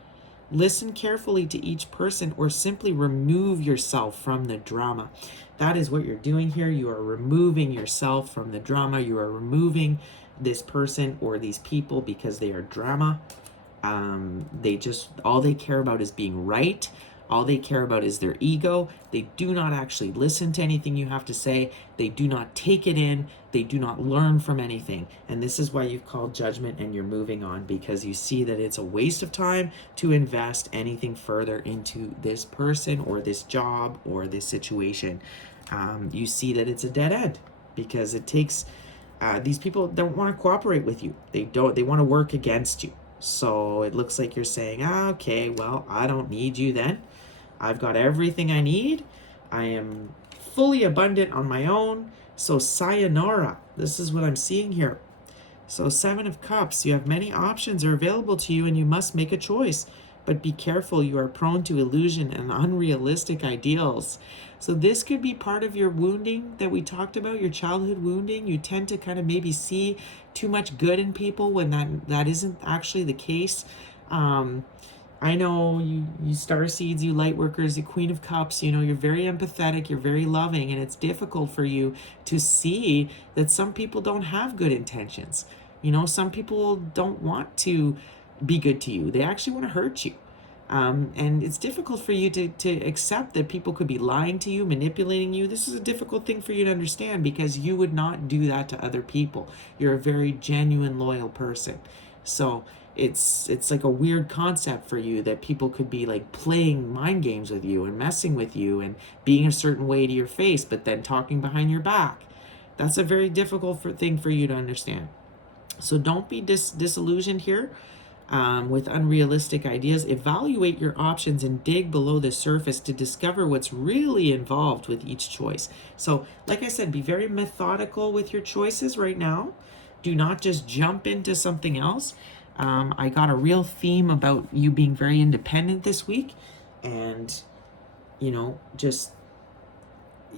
Listen carefully to each person, or simply remove yourself from the drama. That is what you're doing here. You are removing yourself from the drama. You are removing this person or these people because they are drama. All they care about is being right. All they care about is their ego. They do not actually listen to anything you have to say. They do not take it in. They do not learn from anything. And this is why you've called judgment and you're moving on, because you see that it's a waste of time to invest anything further into this person or this job or this situation. You see that it's a dead end because it takes, these people don't want to cooperate with you. They want to work against you. So it looks like you're saying, okay, well, I don't need you then. I've got everything I need. I am fully abundant on my own. So sayonara. This is what I'm seeing here. So Seven of Cups. You have many options are available to you and you must make a choice. But be careful. You are prone to illusion and unrealistic ideals. So this could be part of your wounding that we talked about, your childhood wounding. You tend to kind of maybe see too much good in people when that isn't actually the case. I know you starseeds, you light workers, you Queen of Cups, you know, you're very empathetic, you're very loving, and it's difficult for you to see that some people don't have good intentions. You know, some people don't want to be good to you. They actually want to hurt you. And it's difficult for you to accept that people could be lying to you, manipulating you. This is a difficult thing for you to understand because you would not do that to other people. You're a very genuine, loyal person. So it's like a weird concept for you that people could be like playing mind games with you and messing with you and being a certain way to your face, but then talking behind your back. That's a very difficult thing for you to understand. So don't be disillusioned here. With unrealistic ideas. Evaluate your options and dig below the surface to discover what's really involved with each choice. So, like I said, be very methodical with your choices right now. Do not just jump into something else. I got a real theme about you being very independent this week. And, you know, just,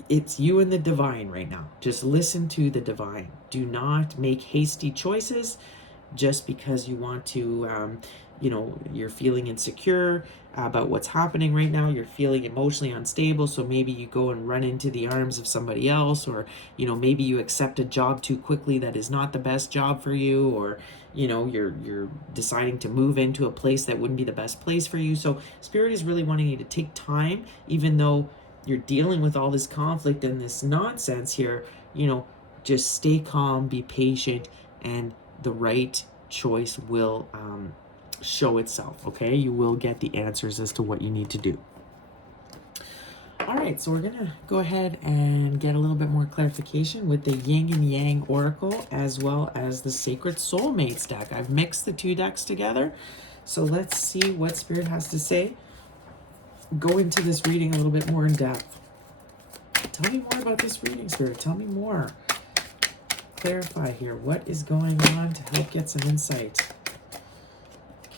it's you and the divine right now. Just listen to the divine. Do not make hasty choices just because you want to, you know, you're feeling insecure about what's happening right now. You're feeling emotionally unstable. So maybe you go and run into the arms of somebody else, or, you know, maybe you accept a job too quickly that is not the best job for you, or, you know, you're deciding to move into a place that wouldn't be the best place for you. So Spirit is really wanting you to take time, even though you're dealing with all this conflict and this nonsense here, you know, just stay calm, be patient, and the right choice will show itself, okay? You will get the answers as to what you need to do. All right, so we're going to go ahead and get a little bit more clarification with the Yin and Yang Oracle as well as the Sacred Soulmates deck. I've mixed the two decks together, so let's see what Spirit has to say. Go into this reading a little bit more in depth. Tell me more about this reading, Spirit. Tell me more. Clarify here. What is going on to help get some insight?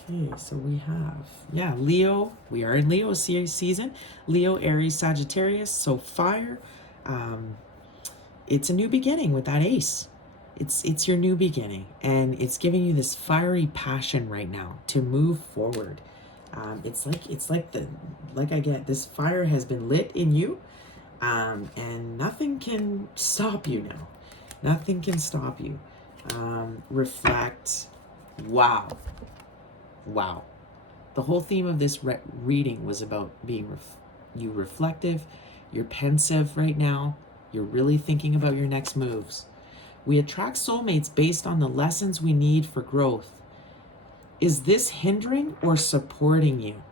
Okay, so we have, Leo. We are in Leo season. Leo, Aries, Sagittarius. So fire. It's a new beginning with that ace. It's your new beginning. And it's giving you this fiery passion right now to move forward. Like I get, this fire has been lit in you, and nothing can stop you now. Nothing can stop you. Reflect. Wow. Wow. The whole theme of this reading was about being you reflective. You're pensive right now. You're really thinking about your next moves. We attract soulmates based on the lessons we need for growth. Is this hindering or supporting you?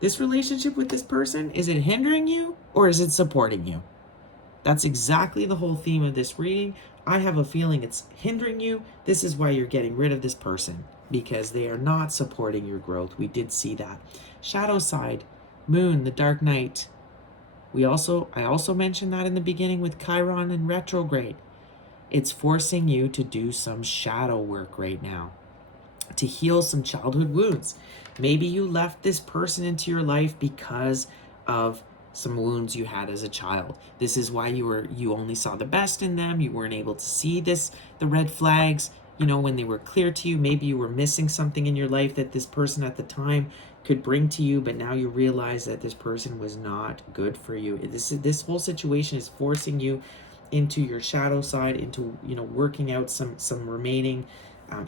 This relationship with this person, is it hindering you or is it supporting you? That's exactly the whole theme of this reading. I have a feeling it's hindering you. This is why you're getting rid of this person, because they are not supporting your growth. We did see that. Shadow side, moon, the dark night. I also mentioned that in the beginning with Chiron and retrograde. It's forcing you to do some shadow work right now, to heal some childhood wounds. Maybe you left this person into your life because of some wounds you had as a child. This is why you only saw the best in them. You weren't able to see the red flags, when they were clear to you. Maybe you were missing something in your life that this person at the time could bring to you, but now you realize that this person was not good for you. This whole situation is forcing you into your shadow side, into working out some remaining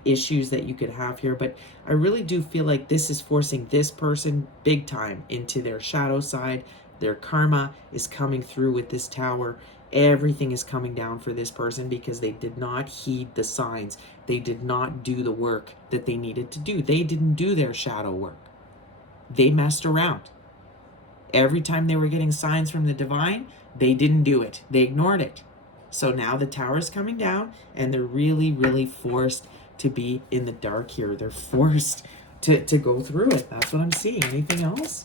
issues that you could have here. But I really do feel like this is forcing this person big time into their shadow side. Their karma is coming through with this tower. Everything is coming down for this person because they did not heed the signs. They did not do the work that they needed to do. They didn't do their shadow work. They messed around. Every time they were getting signs from the divine, they didn't do it. They ignored it. So now the tower is coming down and they're really, really forced to be in the dark here. They're forced to go through it. That's what I'm seeing. Anything else?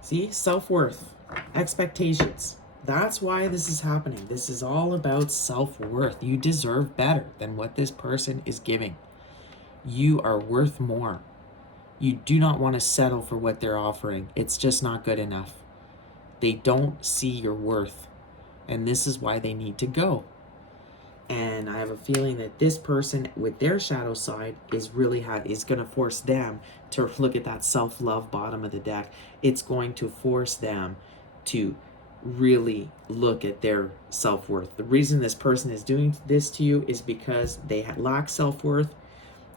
See, self-worth, expectations. That's why this is happening. This is all about self-worth. You deserve better than what this person is giving. You are worth more. You do not want to settle for what they're offering. It's just not good enough. They don't see your worth. And this is why they need to go. And I have a feeling that this person with their shadow side is really is going to force them to look at that self-love bottom of the deck. It's going to force them to really look at their self-worth. The reason this person is doing this to you is because they lack self-worth.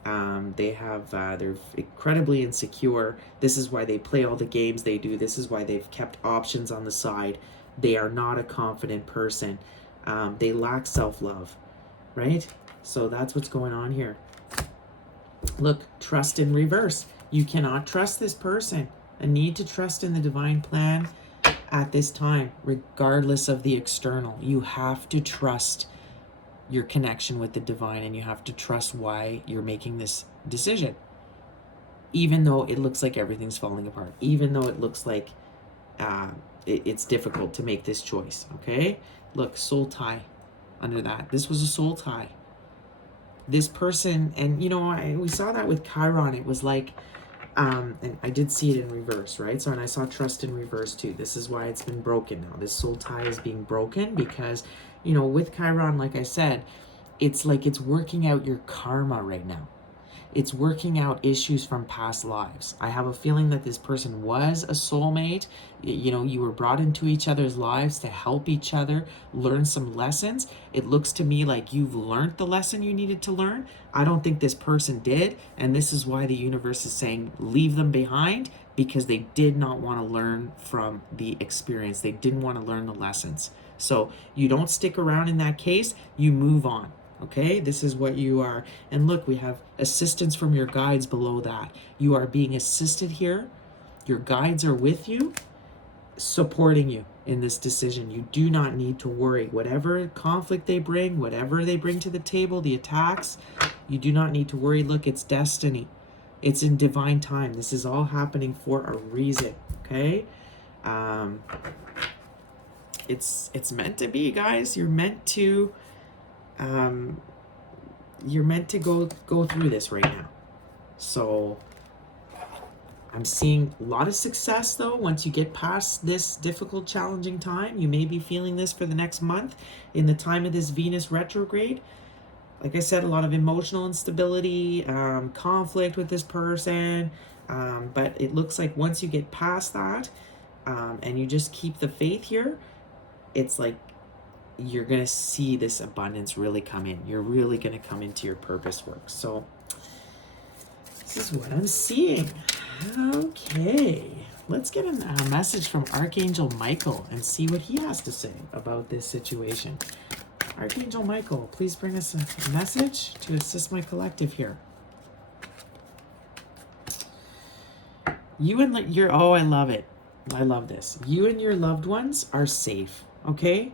They're incredibly insecure. This is why they play all the games they do. This is why they've kept options on the side. They are not a confident person. They lack self-love, right? So that's what's going on here. Look, trust in reverse. You cannot trust this person. A need to trust in the divine plan at this time, regardless of the external. You have to trust your connection with the divine, and you have to trust why you're making this decision. Even though it looks like everything's falling apart. Even though it looks like it's difficult to make this choice, okay? Look, soul tie under that. This was a soul tie. This person, and we saw that with Chiron. It was like, and I did see it in reverse, right? So, and I saw trust in reverse too. This is why it's been broken now. This soul tie is being broken because, with Chiron, like I said, it's like it's working out your karma right now. It's working out issues from past lives. I have a feeling that this person was a soulmate. You were brought into each other's lives to help each other learn some lessons. It looks to me like you've learned the lesson you needed to learn. I don't think this person did. And this is why the universe is saying leave them behind, because they did not want to learn from the experience. They didn't want to learn the lessons. So you don't stick around in that case. You move on. Okay, this is what you are. And look, we have assistance from your guides below that. You are being assisted here. Your guides are with you, supporting you in this decision. You do not need to worry. Whatever conflict they bring, whatever they bring to the table, the attacks, you do not need to worry. Look, it's destiny. It's in divine time. This is all happening for a reason, okay? It's meant to be, guys. You're meant to go through this right now. So I'm seeing a lot of success though. Once you get past this difficult, challenging time, you may be feeling this for the next month in the time of this Venus retrograde. like I said, a lot of emotional instability, conflict with this person. But it looks like once you get past that, and you just keep the faith here, it's like you're going to see this abundance really come in. You're really going to come into your purpose work. So this is what I'm seeing. Okay, let's get a message from Archangel Michael and see what he has to say about this situation. Archangel Michael, please bring us a message to assist my collective here. You and your, oh, I love it. I love this. You and your loved ones are safe, okay?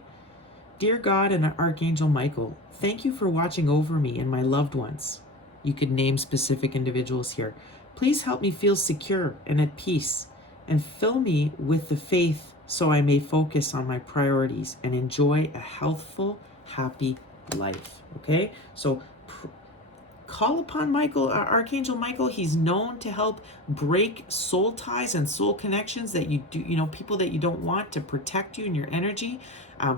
Dear God and Archangel Michael, thank you for watching over me and my loved ones. You could name specific individuals here. Please help me feel secure and at peace, and fill me with the faith so I may focus on my priorities and enjoy a healthful, happy life. Okay? So call upon Michael, Archangel Michael. He's known to help break soul ties and soul connections that you do, people that you don't want, to protect you and your energy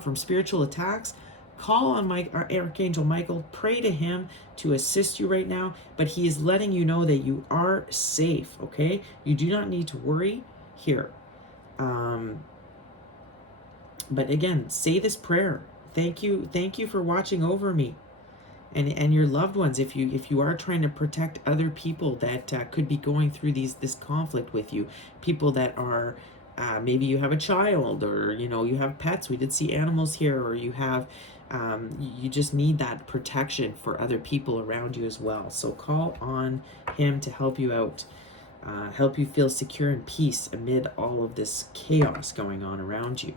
from spiritual attacks. Call on Archangel Michael, pray to him to assist you right now, but he is letting you know that you are safe, okay? You do not need to worry here. But again, say this prayer. Thank you for watching over me and your loved ones. If you are trying to protect other people that could be going through this conflict with you, people that are maybe you have a child, or you have pets. We did see animals here, or you have you just need that protection for other people around you as well. So call on him to help you out, help you feel secure and peace amid all of this chaos going on around you.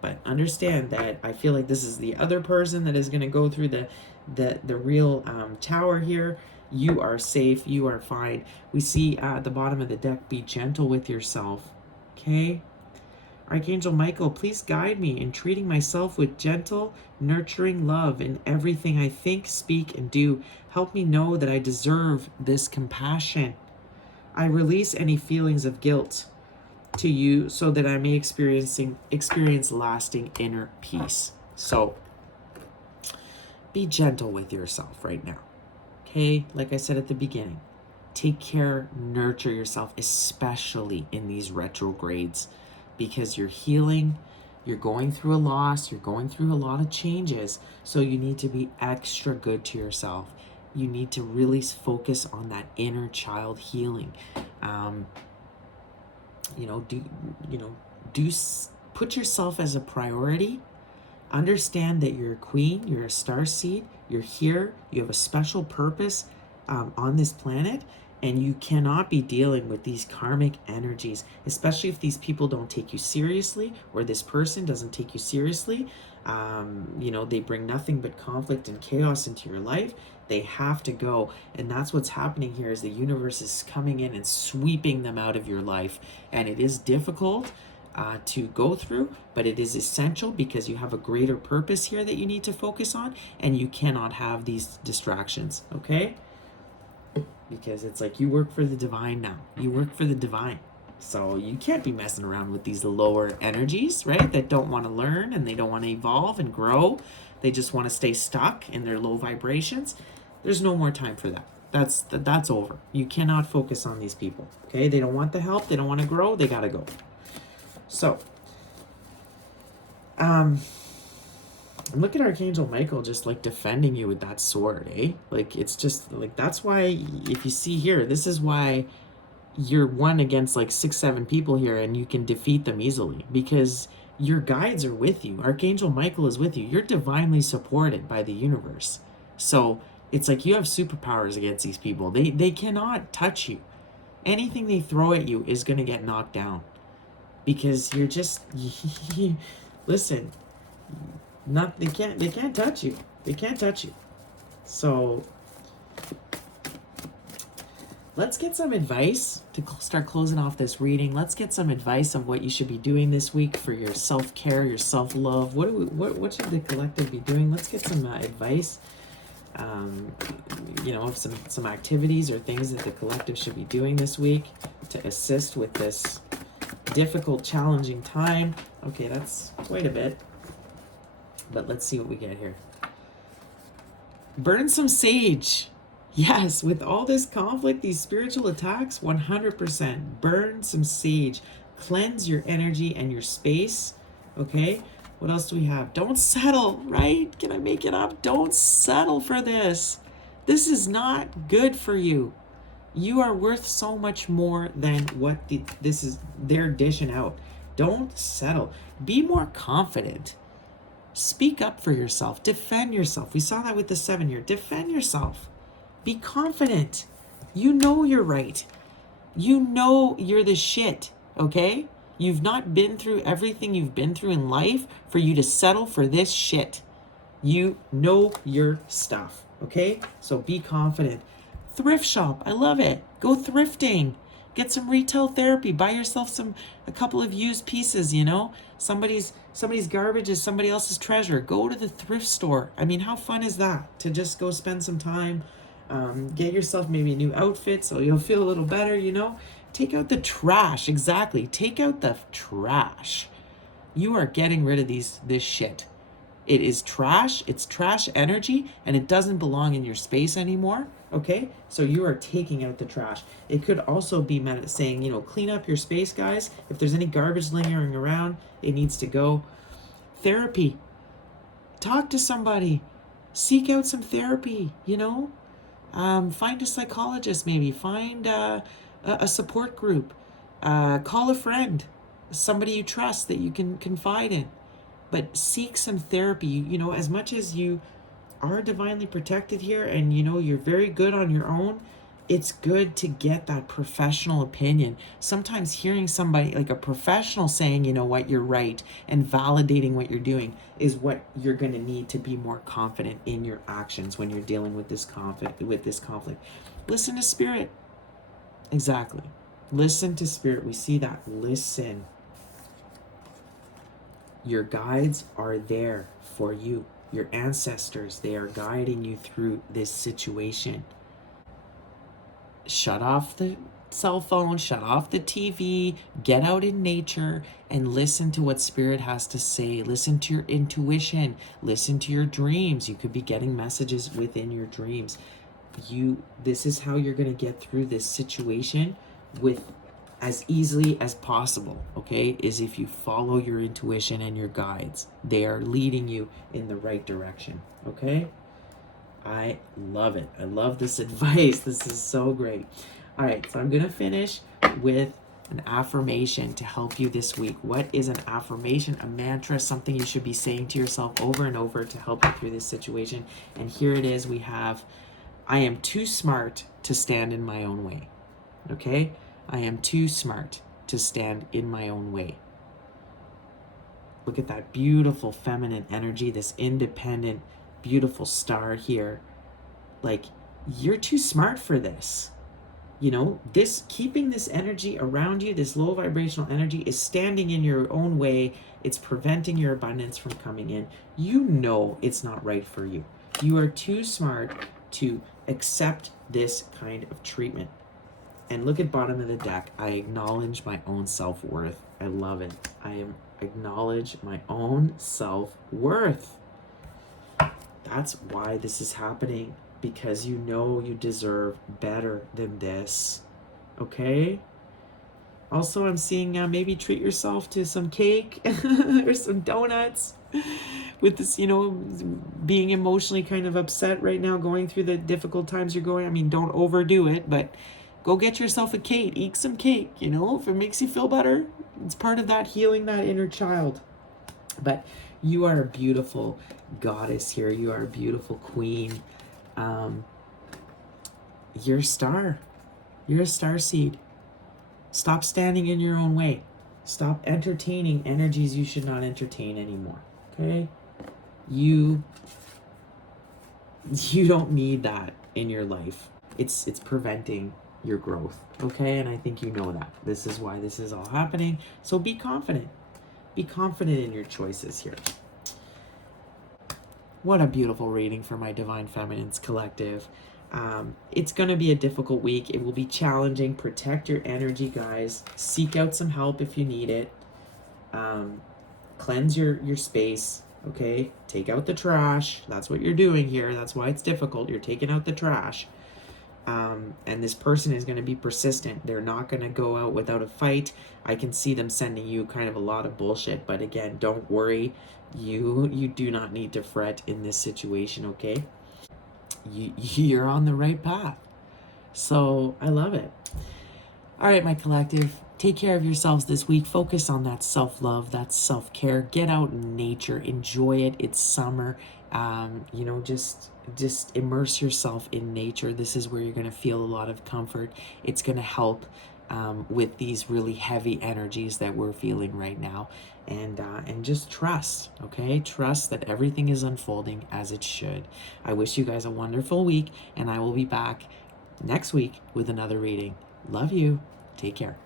But understand that I feel like this is the other person that is going to go through the real tower here. You are safe. You are fine. We see at the bottom of the deck, be gentle with yourself. Okay? Archangel Michael, please guide me in treating myself with gentle, nurturing love in everything I think, speak, and do. Help me know that I deserve this compassion. I release any feelings of guilt to you so that I may experience lasting inner peace. So be gentle with yourself right now. Okay? Like I said at the beginning, take care, nurture yourself, especially in these retrogrades, because you're healing, you're going through a loss, you're going through a lot of changes. So you need to be extra good to yourself. You need to really focus on that inner child healing. Put yourself as a priority. Understand that you're a queen, you're a star seed, you're here, you have a special purpose on this planet, and you cannot be dealing with these karmic energies, especially if these people don't take you seriously, or this person doesn't take you seriously. They bring nothing but conflict and chaos into your life. They have to go. And that's what's happening here, is the universe is coming in and sweeping them out of your life. And it is difficult to go through, but it is essential, because you have a greater purpose here that you need to focus on, and you cannot have these distractions, okay? Because it's like you work for the divine now. You work for the divine. So you can't be messing around with these lower energies, right? That don't want to learn, and they don't want to evolve and grow. They just want to stay stuck in their low vibrations. There's no more time for that. That's over. You cannot focus on these people, okay? They don't want the help. They don't want to grow. They got to go. So, look at Archangel Michael just like defending you with that sword, eh? Like, it's just like, that's why, if you see here, this is why you're one against like 6-7 people here, and you can defeat them easily, because your guides are with you. Archangel Michael is with you. You're divinely supported by the universe. So it's like you have superpowers against these people. They cannot touch you. Anything they throw at you is going to get knocked down, because you're just listen, they can't touch you. They can't touch you. So let's get some advice to start closing off this reading. Let's get some advice of what you should be doing this week for your self-care, your self-love. What should the collective be doing? Let's get some advice, of some activities or things that the collective should be doing this week to assist with this difficult, challenging time. Okay, that's quite a bit, but let's see what we get here. Burn some sage. Yes, with all this conflict, these spiritual attacks, 100%. Burn some sage. Cleanse your energy and your space. Okay? What else do we have? Don't settle, right? Can I make it up? Don't settle for this. This is not good for you. You are worth so much more than what this is. They're dishing out. Don't settle. Be more confident. Speak up for yourself. Defend yourself. We saw that with the 7 year. Defend yourself. Be confident. You know you're right. You know you're the shit, okay? You've not been through everything you've been through in life for you to settle for this shit. You know your stuff, okay? So be confident. Thrift shop. I love it. Go thrifting. Get some retail therapy. Buy yourself a couple of used pieces, you know? Somebody's garbage is somebody else's treasure. Go to the thrift store. I mean, how fun is that? To just go spend some time, get yourself maybe a new outfit so you'll feel a little better, you know? Take out the trash. Exactly. Take out the trash. You are getting rid of this shit. It is trash. It's trash energy, and it doesn't belong in your space anymore. Okay? So you are taking out the trash. It could also be saying, you know, clean up your space, guys. If there's any garbage lingering around, it needs to go. Therapy. Talk to somebody. Seek out some therapy, you know? Find a psychologist, maybe. Find a support group. Call a friend. Somebody you trust that you can confide in. But seek some therapy. You know, as much as you are divinely protected here and, you know, you're very good on your own, it's good to get that professional opinion. Sometimes hearing somebody, like a professional, saying, you know what, you're right, and validating what you're doing is what you're going to need to be more confident in your actions when you're dealing with this conflict. Listen to spirit. Exactly. Listen to spirit. We see that. Listen. Your guides are there for you. Your ancestors, they are guiding you through this situation. Shut off the cell phone, shut off the TV, get out in nature and listen to what spirit has to say. Listen to your intuition, listen to your dreams. You could be getting messages within your dreams. This is how you're going to get through this situation with as easily as possible, okay, is if you follow your intuition and your guides. They are leading you in the right direction, okay? I love it. I love this advice. This is so great. All right, so I'm going to finish with an affirmation to help you this week. What is an affirmation? A mantra, something you should be saying to yourself over and over to help you through this situation. And here it is. We have, I am too smart to stand in my own way, okay? I am too smart to stand in my own way. Look at that beautiful feminine energy, this independent, beautiful star here. Like, you're too smart for this. You know, keeping this energy around you, this low vibrational energy, is standing in your own way. It's preventing your abundance from coming in. You know it's not right for you. You are too smart to accept this kind of treatment. And look at bottom of the deck. I acknowledge my own self-worth. I love it. Acknowledge my own self-worth. That's why this is happening. Because you know you deserve better than this. Okay? Also, I'm seeing maybe treat yourself to some cake or some donuts. With this, you know, being emotionally kind of upset right now, going through the difficult times you're going. I mean, don't overdo it, but go get yourself a cake. Eat some cake, you know, if it makes you feel better. It's part of that healing that inner child. But you are a beautiful goddess here. You are a beautiful queen. You're a star. You're a star seed. Stop standing in your own way. Stop entertaining energies you should not entertain anymore. Okay? You don't need that in your life. It's preventing your growth. Okay? And I think you know that. This is why this is all happening. So be confident. Be confident in your choices here. What a beautiful reading for my Divine Feminines Collective. It's going to be a difficult week. It will be challenging. Protect your energy, guys. Seek out some help if you need it. Cleanse your space. Okay, take out the trash. That's what you're doing here. That's why it's difficult. You're taking out the trash. And this person is going to be persistent. They're not going to go out without a fight. I can see them sending you kind of a lot of bullshit, but again, don't worry. You do not need to fret in this situation, okay? You're on the right path. So I love it. All right, my collective, take care of yourselves this week. Focus on that self-love, that self-care. Get out in nature. Enjoy it. It's summer. You know, just immerse yourself in nature. This is where you're going to feel a lot of comfort. It's going to help with these really heavy energies that we're feeling right now. And just trust, okay? Trust that everything is unfolding as it should. I wish you guys a wonderful week, and I will be back next week with another reading. Love you. Take care.